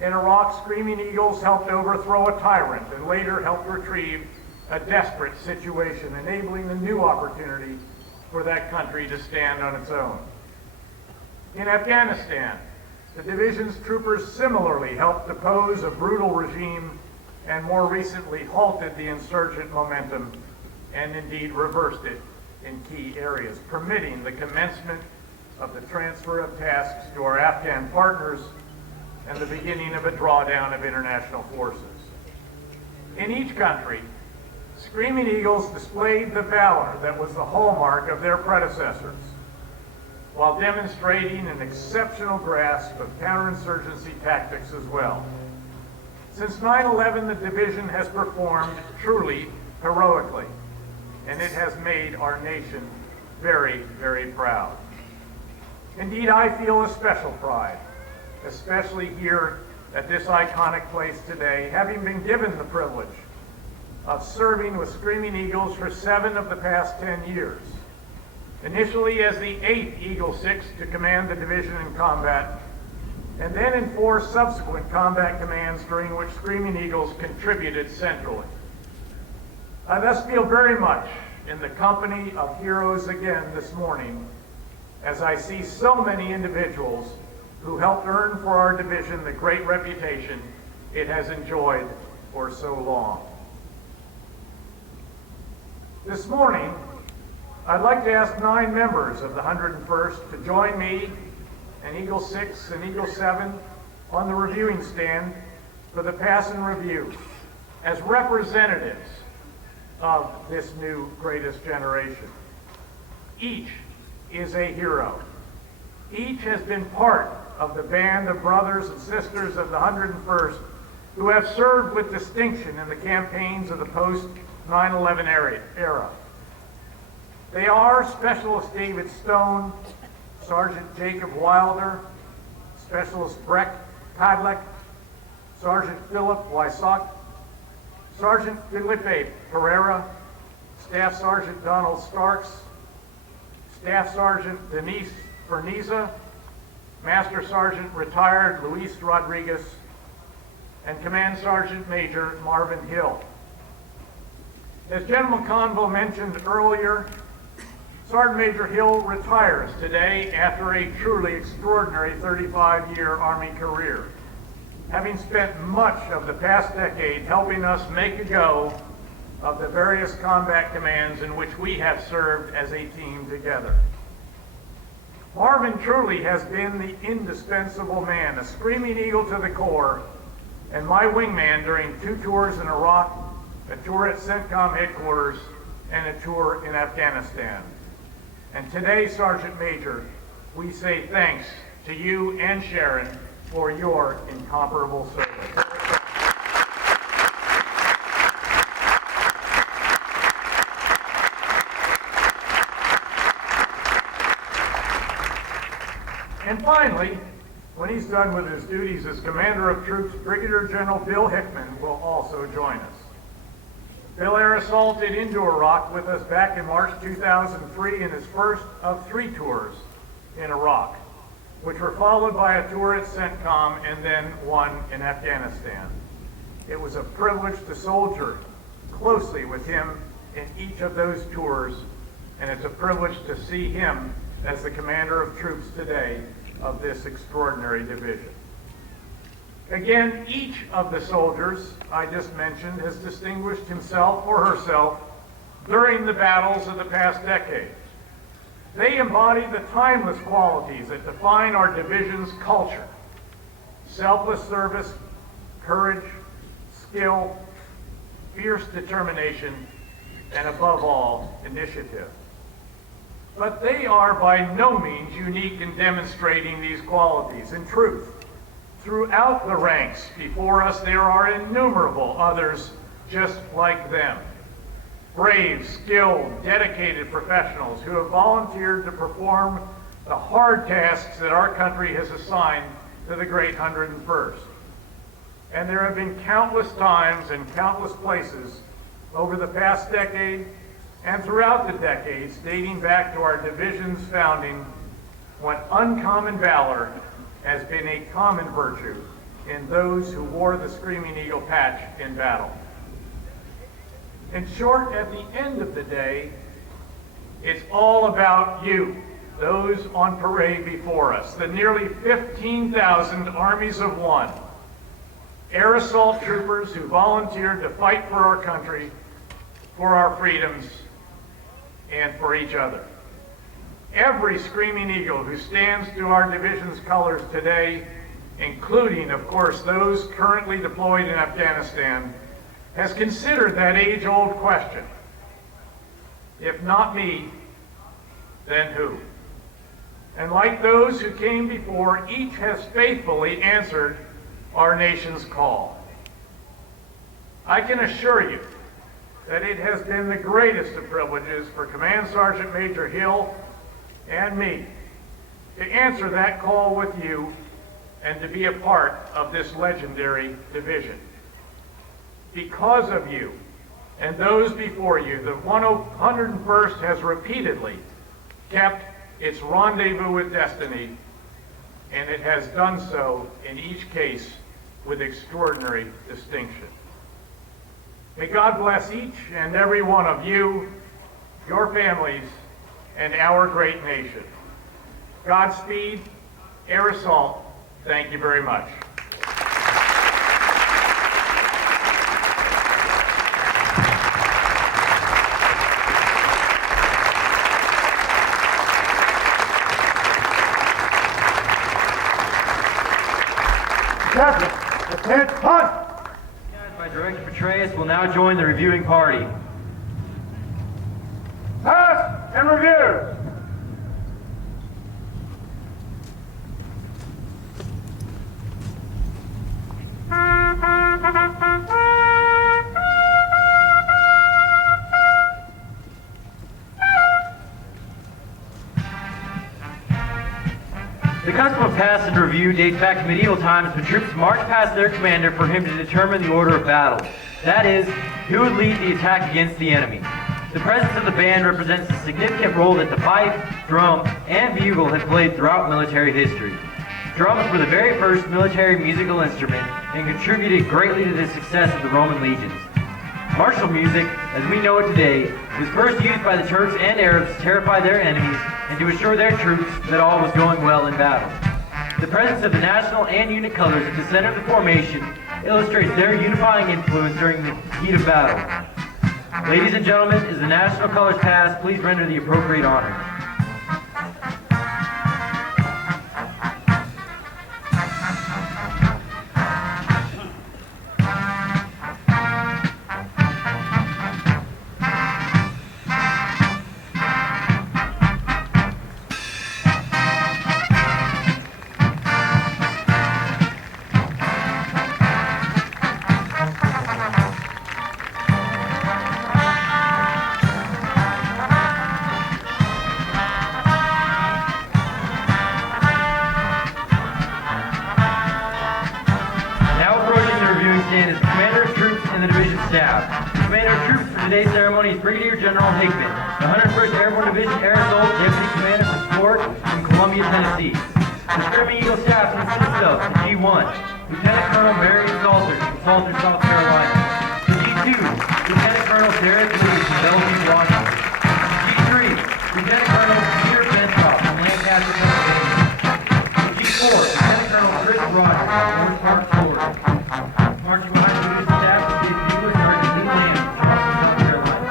In Iraq, Screaming Eagles helped overthrow a tyrant and later helped retrieve a desperate situation, enabling a new opportunity for that country to stand on its own. In Afghanistan, the division's troopers similarly helped depose a brutal regime and more recently halted the insurgent momentum and indeed reversed it in key areas, permitting the commencement of the transfer of tasks to our Afghan partners and the beginning of a drawdown of international forces. In each country, Screaming Eagles displayed the valor that was the hallmark of their predecessors, while demonstrating an exceptional grasp of counterinsurgency tactics as well. Since 9/11, the division has performed truly heroically, and it has made our nation very, very proud. Indeed, I feel a special pride, especially here at this iconic place today, having been given the privilege of serving with Screaming Eagles for 7 of the past 10 years. Initially as the 8th Eagle 6 to command the division in combat, and then in 4 subsequent combat commands during which Screaming Eagles contributed centrally. I thus feel very much in the company of heroes again this morning as I see so many individuals who helped earn for our division the great reputation it has enjoyed for so long. This morning, I'd like to ask 9 members of the 101st to join me and Eagle 6 and Eagle 7 on the reviewing stand for the pass and review as representatives of this new greatest generation. Each is a hero. Each has been part of the band of brothers and sisters of the 101st who have served with distinction in the campaigns of the post-9/11 era. They are Specialist David Stone, Sergeant Jacob Wilder, Specialist Breck Kadlec, Sergeant Philip Wysock, Sergeant Felipe Pereira, Staff Sergeant Donald Starks, Staff Sergeant Denise Berniza, Master Sergeant Retired Luis Rodriguez, and Command Sergeant Major Marvin Hill. As General Convo mentioned earlier, Sergeant Major Hill retires today after a truly extraordinary 35-year Army career, having spent much of the past decade helping us make a go of the various combat commands in which we have served as a team together. Marvin truly has been the indispensable man, a Screaming Eagle to the core, and my wingman during 2 tours in Iraq, a tour at CENTCOM headquarters, and a tour in Afghanistan. And today, Sergeant Major, we say thanks to you and Sharon for your incomparable service. And finally, when he's done with his duties as Commander of Troops, Brigadier General Bill Hickman will also join us. Bill air assaulted into Iraq with us back in March 2003 in his first of 3 tours in Iraq, which were followed by a tour at CENTCOM and then one in Afghanistan. It was a privilege to soldier closely with him in each of those tours, and it's a privilege to see him as the Commander of Troops today of this extraordinary division. Again, each of the soldiers I just mentioned has distinguished himself or herself during the battles of the past decade. They embody the timeless qualities that define our division's culture: selfless service, courage, skill, fierce determination, and above all, initiative. But they are by no means unique in demonstrating these qualities. In truth, throughout the ranks before us, there are innumerable others just like them. Brave, skilled, dedicated professionals who have volunteered to perform the hard tasks that our country has assigned to the great 101st. And there have been countless times and countless places over the past decade and throughout the decades dating back to our division's founding when uncommon valor has been a common virtue in those who wore the Screaming Eagle patch in battle. In short, at the end of the day, it's all about you, those on parade before us, the nearly 15,000 armies of one, air assault troopers who volunteered to fight for our country, for our freedoms, and for each other. Every Screaming Eagle who stands to our division's colors today, including, of course, those currently deployed in Afghanistan, has considered that age-old question: if not me, then who? And like those who came before, each has faithfully answered our nation's call. I can assure you that it has been the greatest of privileges for Command Sergeant Major Hill and me to answer that call with you and to be a part of this legendary division. Because of you and those before you, the 101st has repeatedly kept its rendezvous with destiny, and it has done so in each case with extraordinary distinction. May God bless each and every one of you, your families, and our great nation. Godspeed, Air Assault. Thank you very much. Captain, Lieutenant Hunt! By Director Petraeus will now join the reviewing party. Pass and review! The custom of pass and review dates back to medieval times when troops marched past their commander for him to determine the order of battle. That is, who would lead the attack against the enemy. The presence of the band represents the significant role that the fife, drum, and bugle have played throughout military history. Drums were the very first military musical instrument and contributed greatly to the success of the Roman legions. Martial music, as we know it today, was first used by the Turks and Arabs to terrify their enemies and to assure their troops that all was going well in battle. The presence of the national and unit colors at the center of the formation illustrates their unifying influence during the heat of battle. Ladies and gentlemen, as the national colors pass, please render the appropriate honor. Is the Commander of Troops and the Division Staff. The Commander of Troops for today's ceremony is Brigadier General Hickman, the 101st Airborne Division Air Assault Deputy Commander for Sport from Columbia, Tennessee. The Screaming Eagle Staff consists of the G1, Lieutenant Colonel Barry Salter from Salter, South Carolina. The G2, Lieutenant Colonel Derek Lee from Bellevue, Washington. G3, Lieutenant Colonel Peter Bentroff from Lancaster, Pennsylvania. The G4, Lieutenant Colonel Chris Rogers from Northport, Florida. Marching behind the division staff is Bugler Sergeant Lee Lamb from Charleston, South Carolina.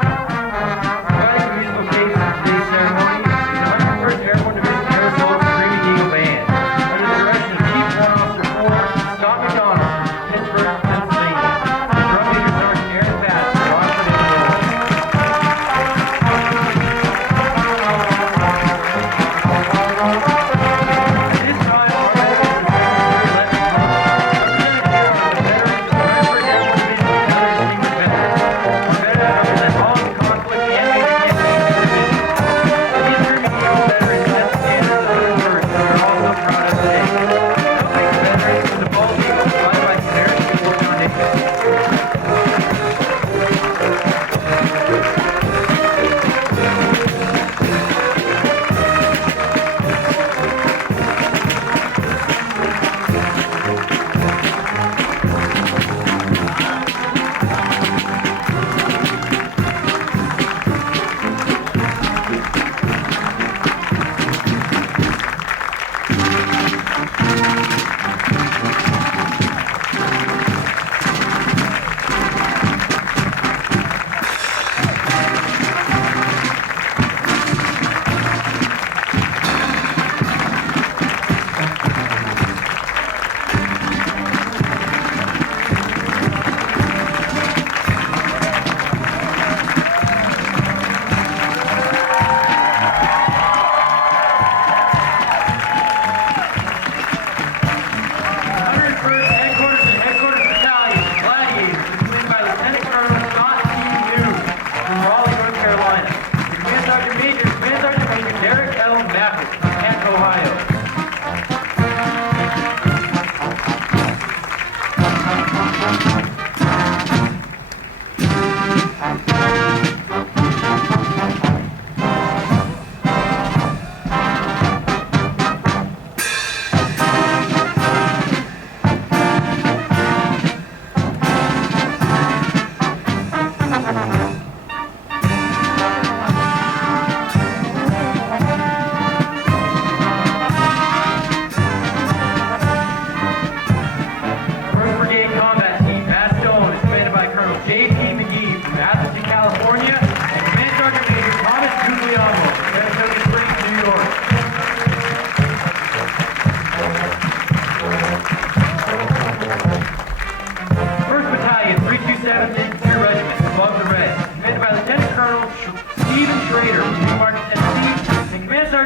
Providing the musical case for today's ceremony is the 101st Airborne Division Air Assault Screaming Eagle Band, under the direction of Chief Warrant Officer 4 Scott McDonald from Pittsburgh, Pennsylvania. The drum major Sergeant Aaron Bass from Rockford, Illinois.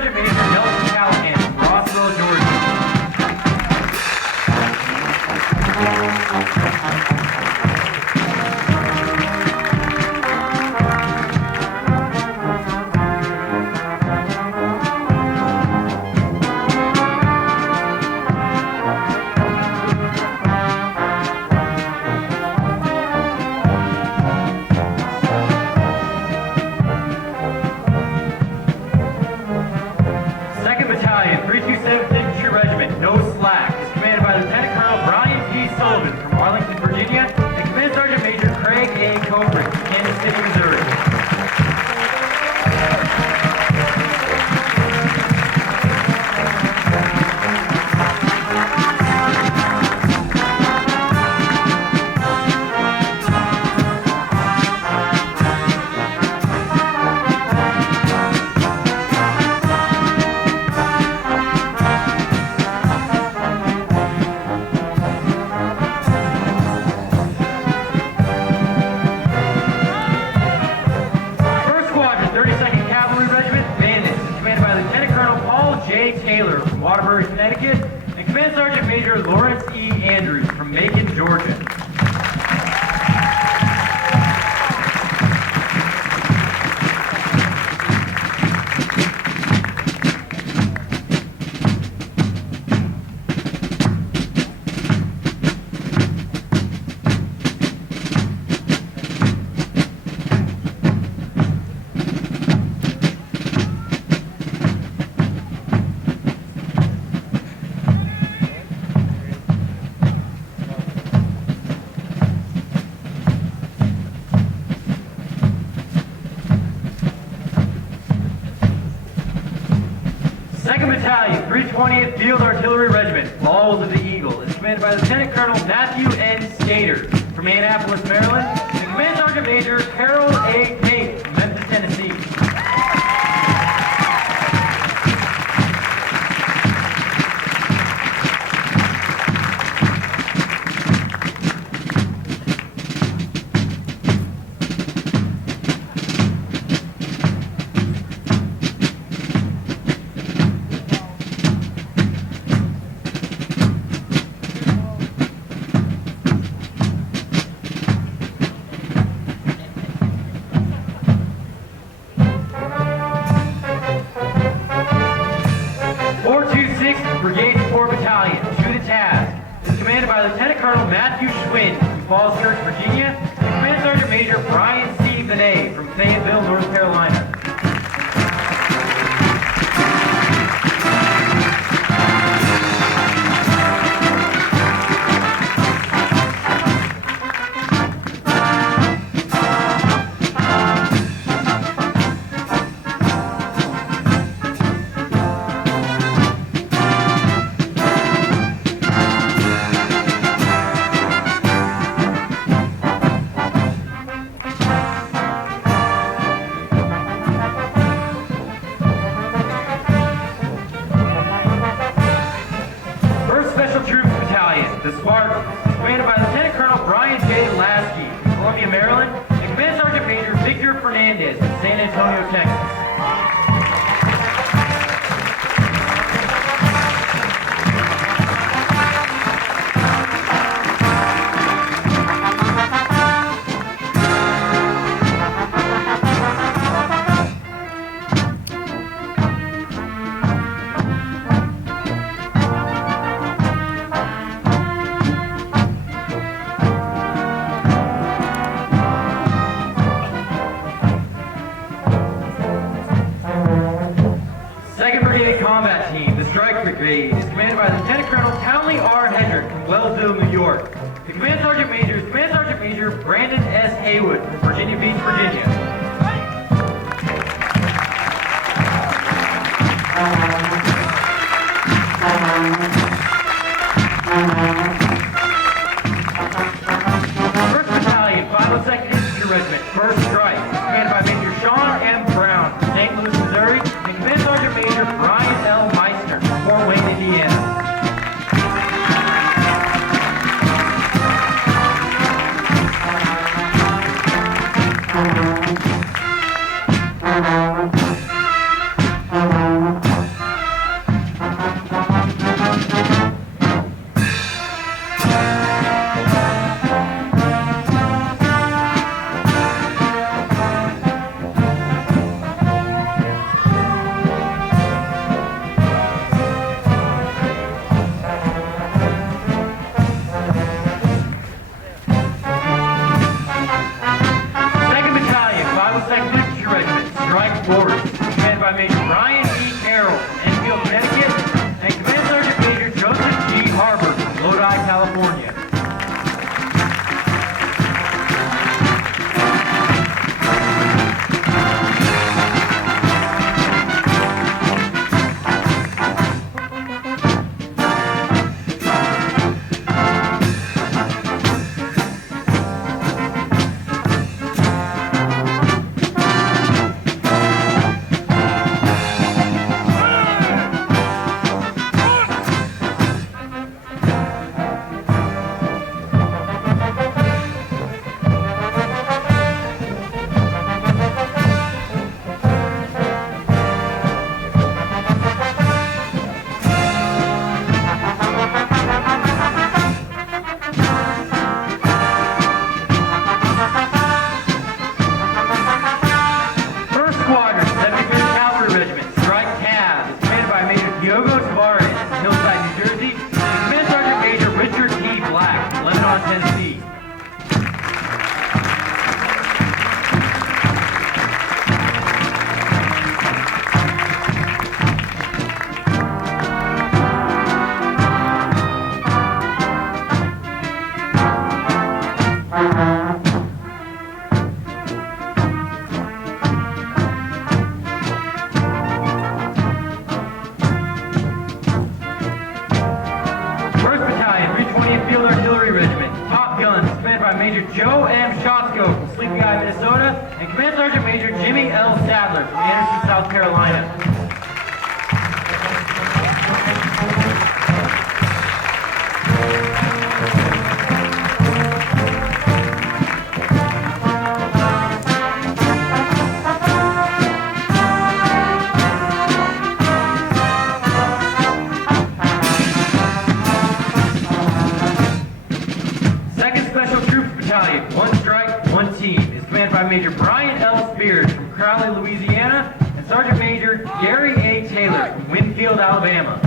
Sergeant Major Nelson Callahan from Rossville, Georgia. Second Battalion, 327th Infantry Regiment, No Slack, is commanded by Lieutenant Colonel Brian P. Sullivan from Arlington, Virginia, and Command Sergeant Major Craig A. Cobrick from Kansas City, Missouri. First Squadron, 32nd Cavalry Regiment, Bandits, is commanded by Lieutenant Colonel Paul J. Taylor from Waterbury, Connecticut, and Command Sergeant Major Lawrence E. Andrews from Macon, Georgia. Second Battalion, 320th Field Artillery Regiment, Balls of the Eagle, is commanded by Lieutenant Colonel Matthew N. Skater from Annapolis, Maryland, and Command Sergeant Major Carol A. Tate from Memphis, Tennessee. Brigade 4 Battalion, to the task, is commanded by Lieutenant Colonel Matthew Schwinn from Falls Church, Virginia, and Command Sergeant Major Brian C. Benet from Fayetteville, North Carolina. The Spartans, commanded by Lieutenant Colonel Brian J. Lasky from Columbia, Maryland, and Command Sergeant Major Victor Fernandez from San Antonio, Texas. Combat Team, the Strike Brigade, is commanded by Lieutenant Colonel Townley R. Hedrick from Wellsville, New York. The Command Sergeant Major is Command Sergeant Major Brandon S. Haywood from Virginia Beach, Virginia. First Battalion, 502nd Infantry Regiment, 1st Strike, is commanded by Major Sean M. Brown from St. Louis, Missouri, and Command Sergeant Major Brian L. Meissner from Fort Wayne, Indiana. and Command Sergeant Major Jimmy L. Sadler from Anderson, South Carolina. One Strike, One Team is commanded by Major Brian L. Spears from Crowley, Louisiana, and Sergeant Major Gary A. Taylor from Winfield, Alabama.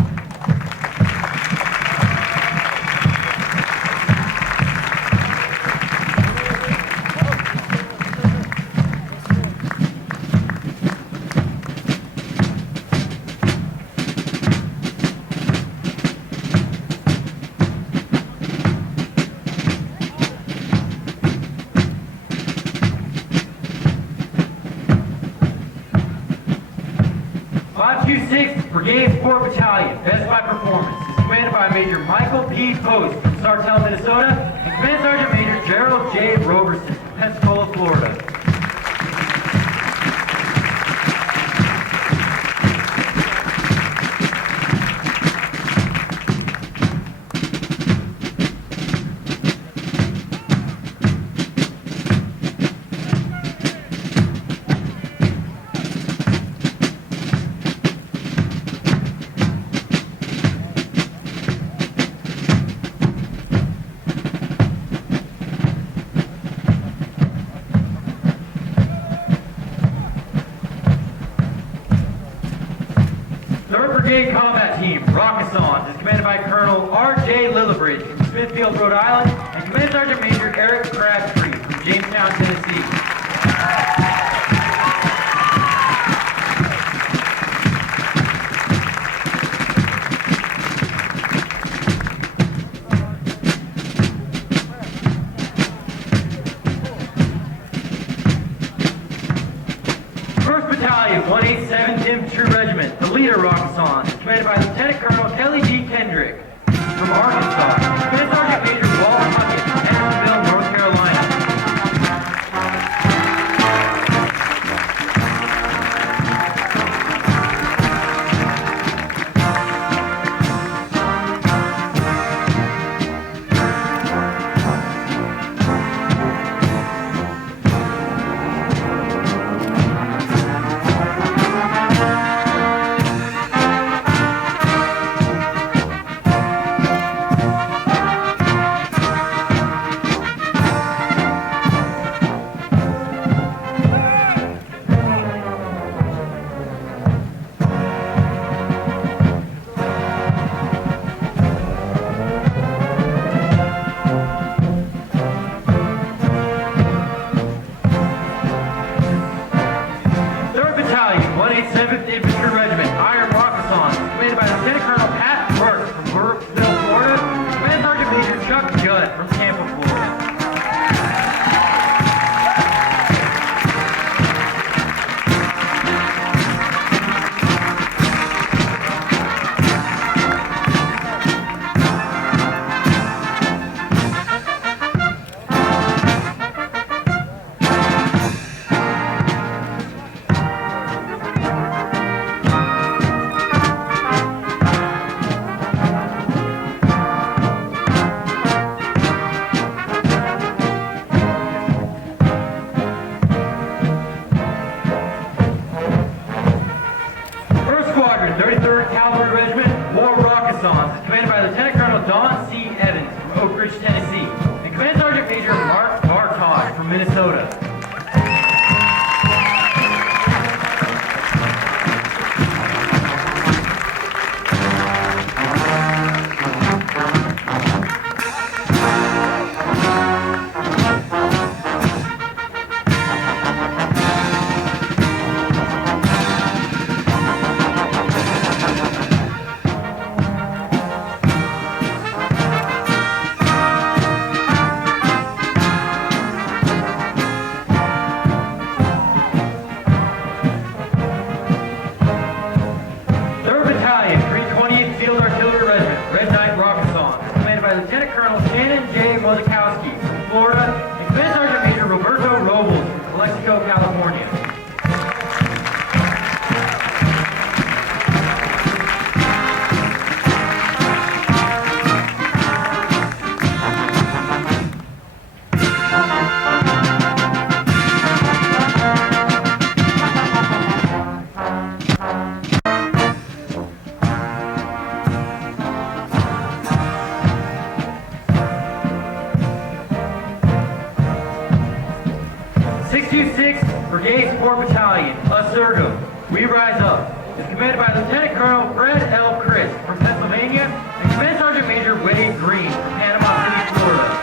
Brigade 4 Battalion, Best by Performance, is commanded by Major Michael P. Post from Sartell, Minnesota, and Command Sergeant Major Gerald J. Roberson from Pensacola, Florida. 3rd Brigade Combat Team, Rockasons, is commanded by Colonel R.J. Lillibridge from Smithfield, Rhode Island, and Command Sergeant Major Eric Crabtree from Jamestown, Tennessee. Battalion, 187th Infantry Regiment, the leader Rockasons, is commanded by Lieutenant Colonel Kelly G. Kendrick from Arkansas, and Command Sergeant Major Walt Puckett from Andersonville, North Carolina. California. Brigade Support Battalion, Usurgo, We Rise Up, is commanded by Lieutenant Colonel Fred L. Christ from Pennsylvania and Command Sergeant Major Wade Green from Panama City, Florida.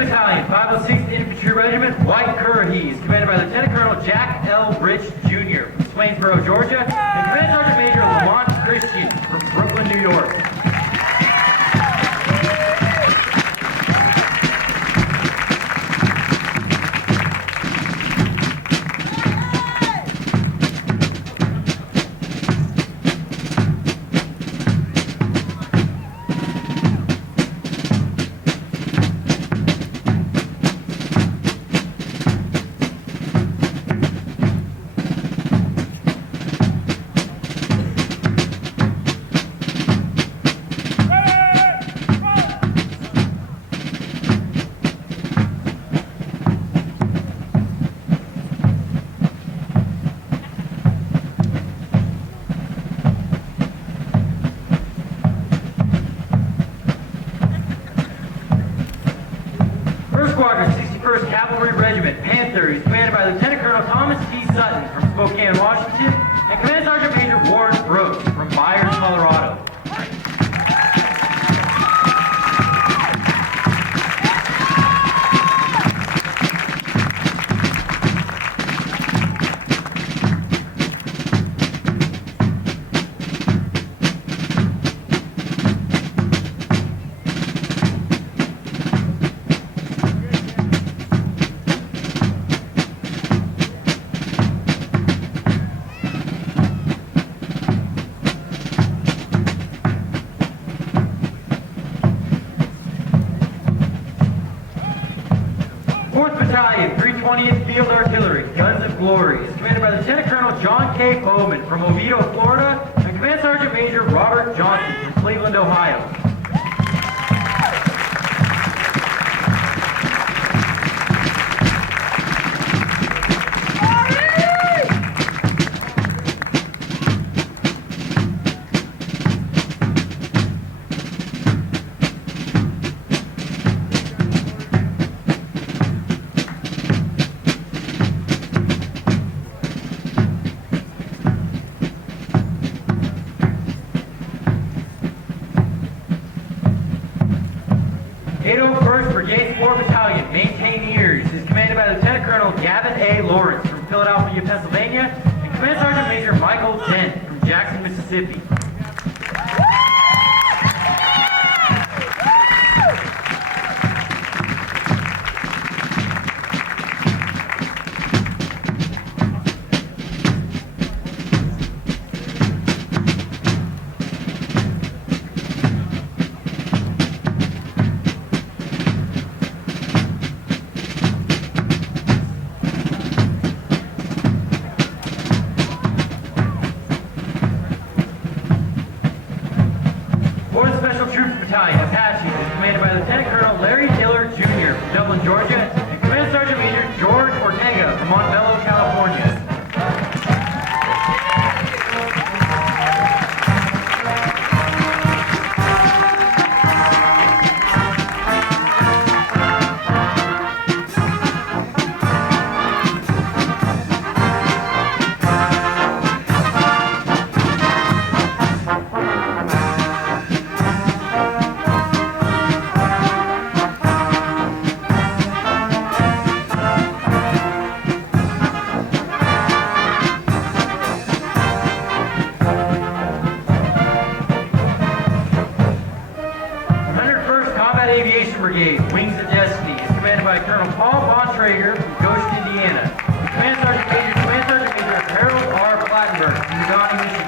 Battalion, 506th Infantry Regiment, White Currahees, commanded by Lieutenant Colonel Jack L. Rich Jr. from Swainsboro, Georgia, and Command Sergeant Major Lamont Christian from Brooklyn, New York. Squadron, 61st Cavalry Regiment, Panther, is commanded by Lieutenant Colonel Thomas T. Sutton from Spokane, Washington, and Command Sergeant Major Warren Brooks from Myers, Colorado. 320th Field Artillery, Guns of Glory, is commanded by Lieutenant Colonel John K. Bowman from Oviedo, Florida, and Command Sergeant Major Robert Johnson from Cleveland, Ohio. 801st Brigade 4 Battalion, Maintainers, is commanded by Lieutenant Colonel Gavin A. Lawrence from Philadelphia, Pennsylvania, and Command Sergeant Major Michael Dent from Jackson, Mississippi. Battalion, Apache, is commanded by Lieutenant Colonel Larry Diller Jr. from Dublin, Georgia, and Command Sergeant Major George Ortega from Montebello, California. Aviation Brigade, Wings of Destiny, is commanded by Colonel Paul Von Traeger from Goshen, Indiana. Command Sergeant Major Harold R. Plattenberg from Uganda, Michigan.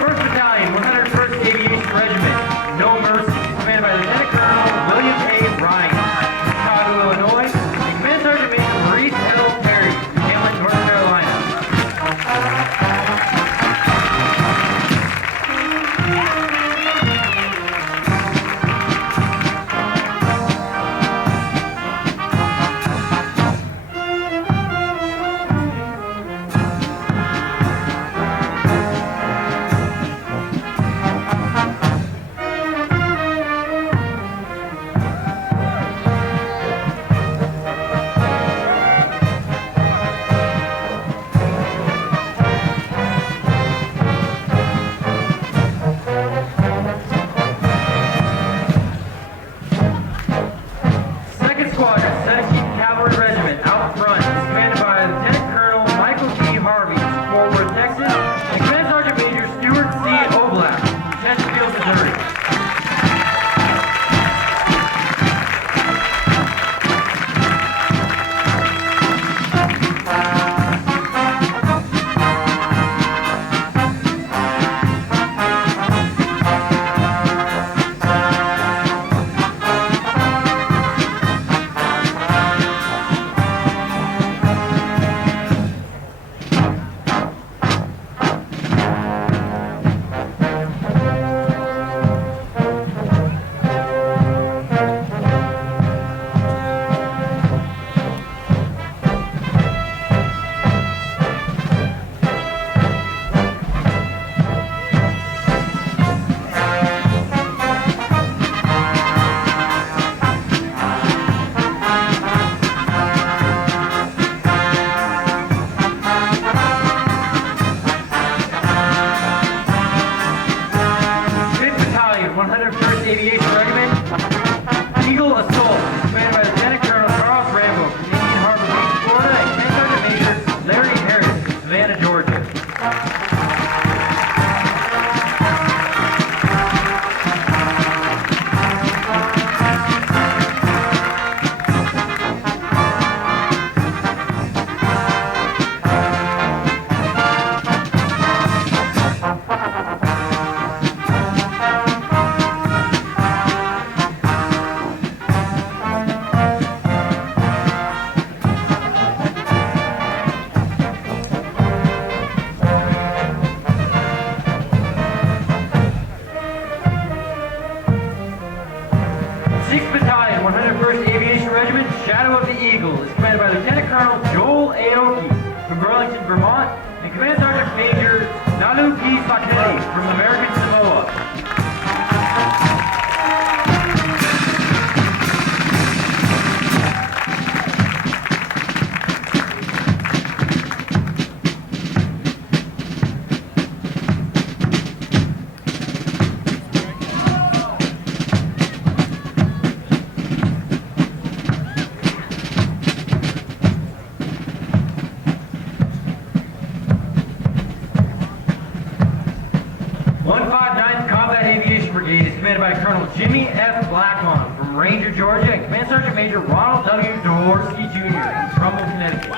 First Battalion, 101st Aviation Regiment, No Mercy, is commanded by Lieutenant Colonel William A. Ryan from Chicago, Illinois, and Command Sergeant Major Maurice L. Perry from Hamlet, North Carolina. Aviation Regiment, Eagle Assault, commanded by Lieutenant Colonel Charles Rambo from Indian Harbor Beach, Florida, and Command Sergeant Major Larry Harris from Savannah, Georgia. the Eagle is commanded by Lieutenant Colonel Joel Aoki from Burlington, Vermont, and Command Sergeant Major Nalu P. Sakeli from American Samoa. Commanded by Colonel Jimmy F. Blackhawk from Ranger, Georgia, and Command Sergeant Major Ronald W. Dvorsky Jr. from Trumbull, Connecticut.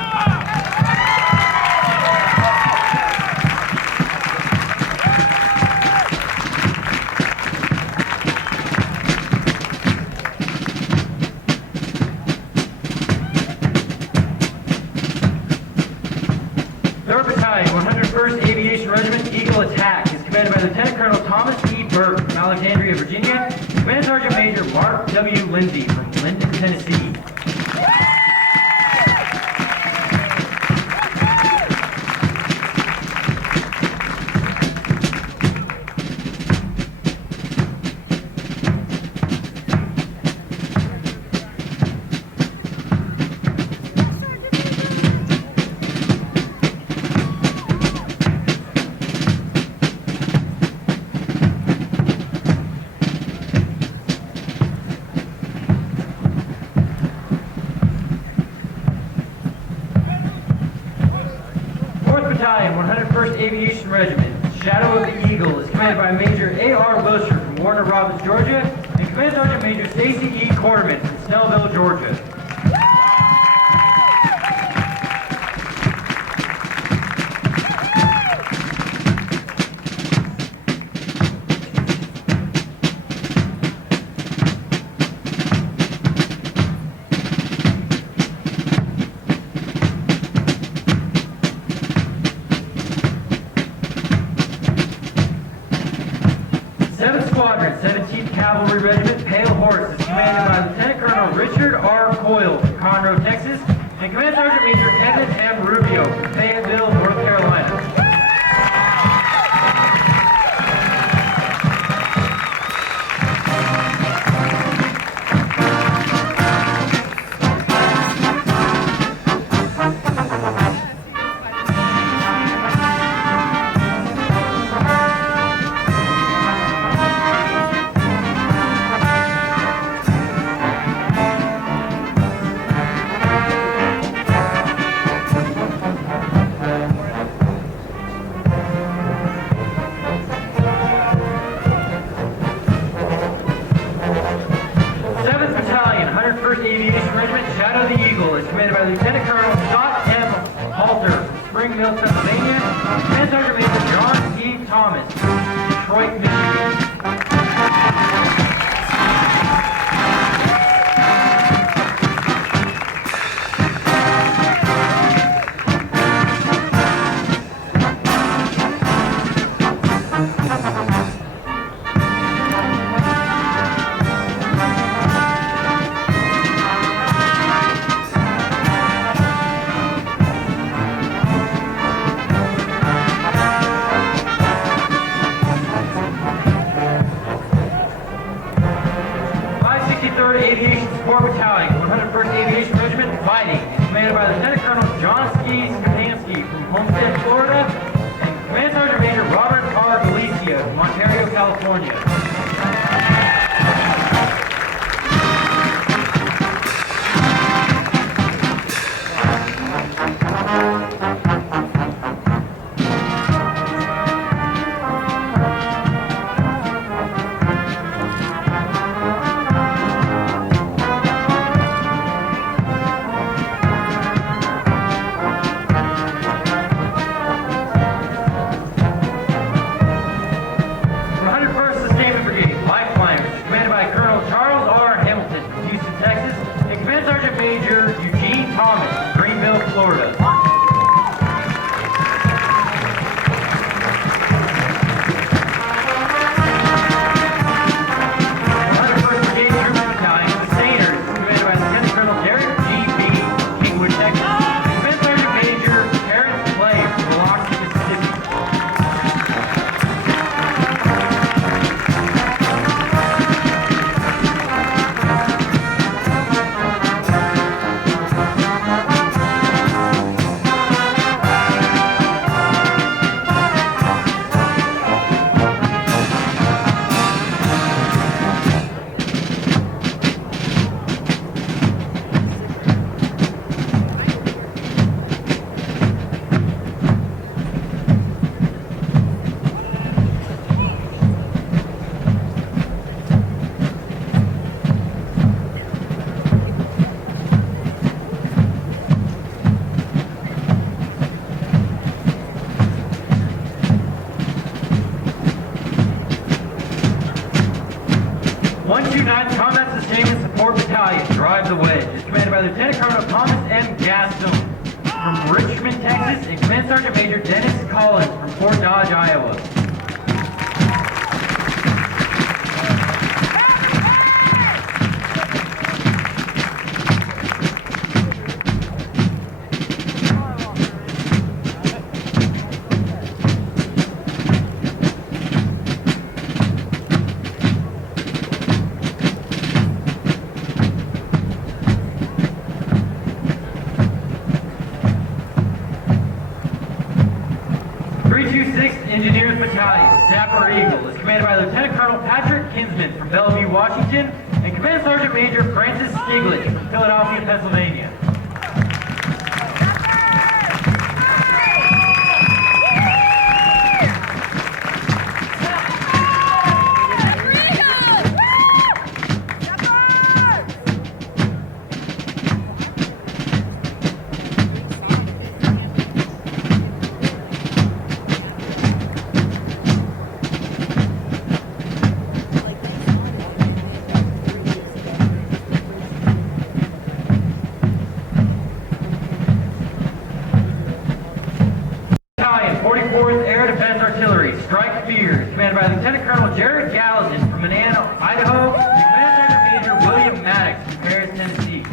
3rd Battalion, 101st Aviation Regiment, Eagle Attack, is commanded by Lieutenant Colonel Thomas E. Burke from Alexandria, Virginia, Command Sergeant Major Mark W. Lindsay from Linden, Tennessee. Battalion, 101st Aviation Regiment, Shadow of the Eagle, is commanded by Major A.R. Wilshire from Warner Robins, Georgia, and Command Sergeant Major Stacy E. Quarterman from Snellville, Georgia. 7th Squadron, 17th Cavalry Regiment, Pale Horse, is commanded by Lieutenant Colonel Richard R. Coyle from Conroe, Texas, and Command Sergeant Major Kevin M. Rubio from Fayetteville, North Carolina. Aviation Regiment, Shadow of the Eagle, is commanded by Lieutenant Colonel Scott M. Halter from Spring Mill, Pennsylvania, and Command Sergeant Major John E. Thomas from Detroit, Michigan. Aviation Support Battalion, 101st Aviation Regiment, Fighting, is commanded by Lieutenant Colonel John Skansky from Homestead, Florida, and Command Sergeant Major Robert R. Galicia from Ontario, California. 329th Combat Sustainment Support Battalion, Drive the Wedge, is commanded by Lieutenant Colonel Thomas M. Gaston from Richmond, Texas, and Command Sergeant Major Dennis Collins from Fort Dodge, Iowa. Engineers Battalion, Sapper Eagle, is commanded by Lieutenant Colonel Patrick Kinsman from Bellevue, Washington, and Command Sergeant Major Francis Stieglitz from Philadelphia, Pennsylvania. Commanded by Lieutenant Colonel Jared Gallagher from Manana, Idaho, and Command Sergeant Major William Maddox from Paris, Tennessee.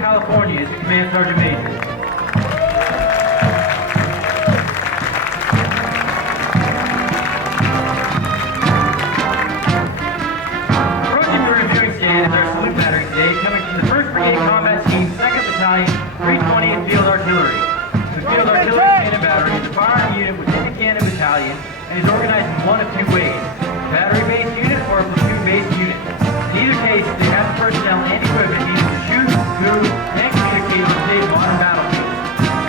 California is the Command Sergeant Major. Approaching the reviewing stand is our salute battery today, coming from the 1st Brigade Combat Team, 2nd Battalion, 320th Field Artillery. The Field Artillery Cannon Battery is a firearm unit within the Cannon Battalion and is organized in one of two ways: battery-based unit or a platoon-based unit. In either case, they have the personnel and equipment needed to shoot, move, and communicate with today's modern battlefield.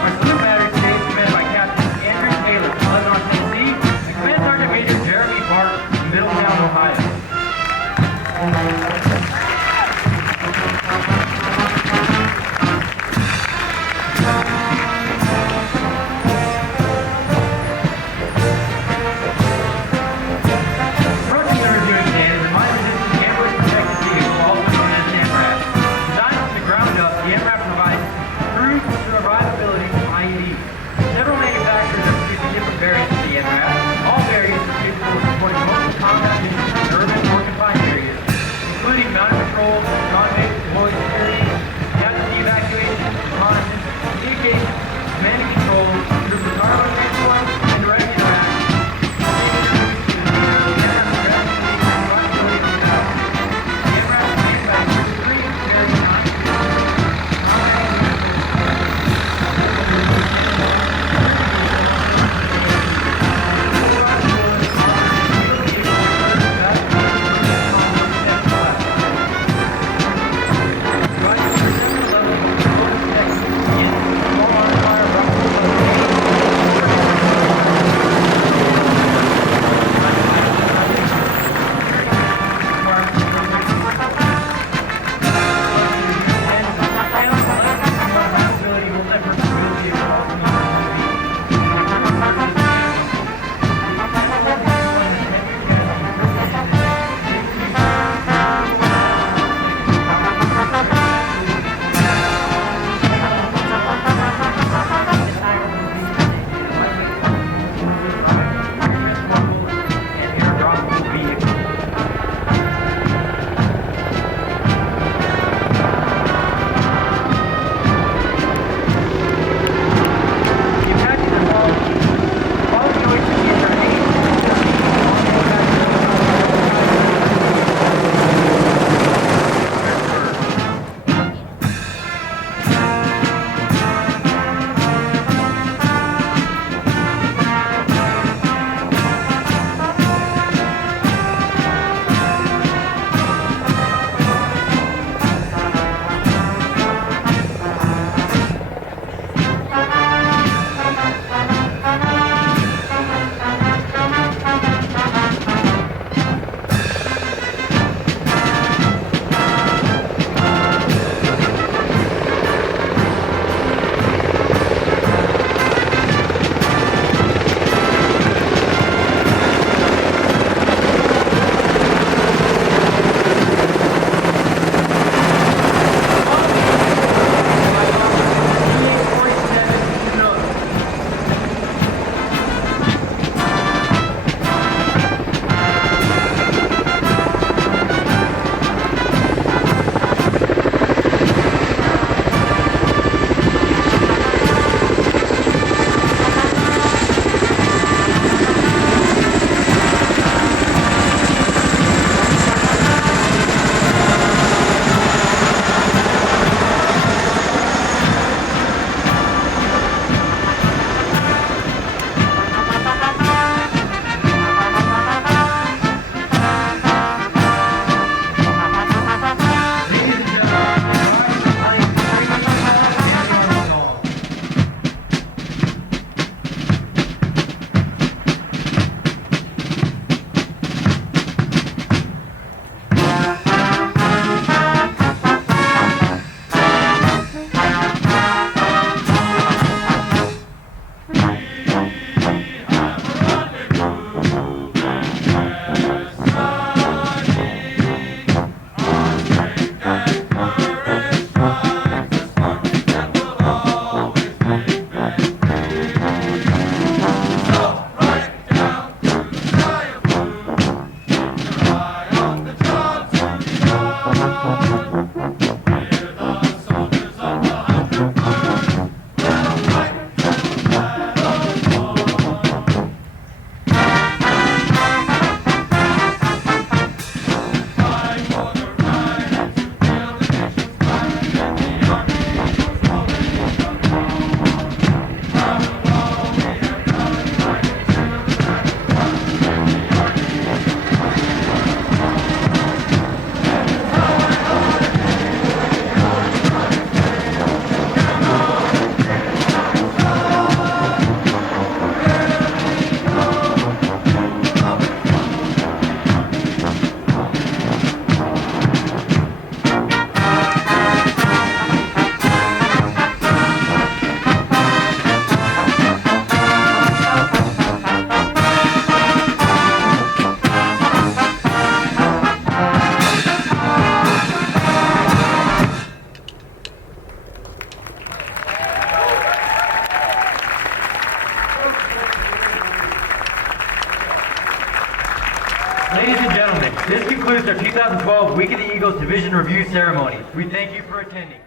Our salute battery today is commanded by Captain Andrew Taylor from Lebanon, Tennessee, and Command Sergeant Major Jeremy Barton from Middletown, Ohio. Ladies and gentlemen, this concludes our 2012 Week of the Eagles Division Review Ceremony. We thank you for attending.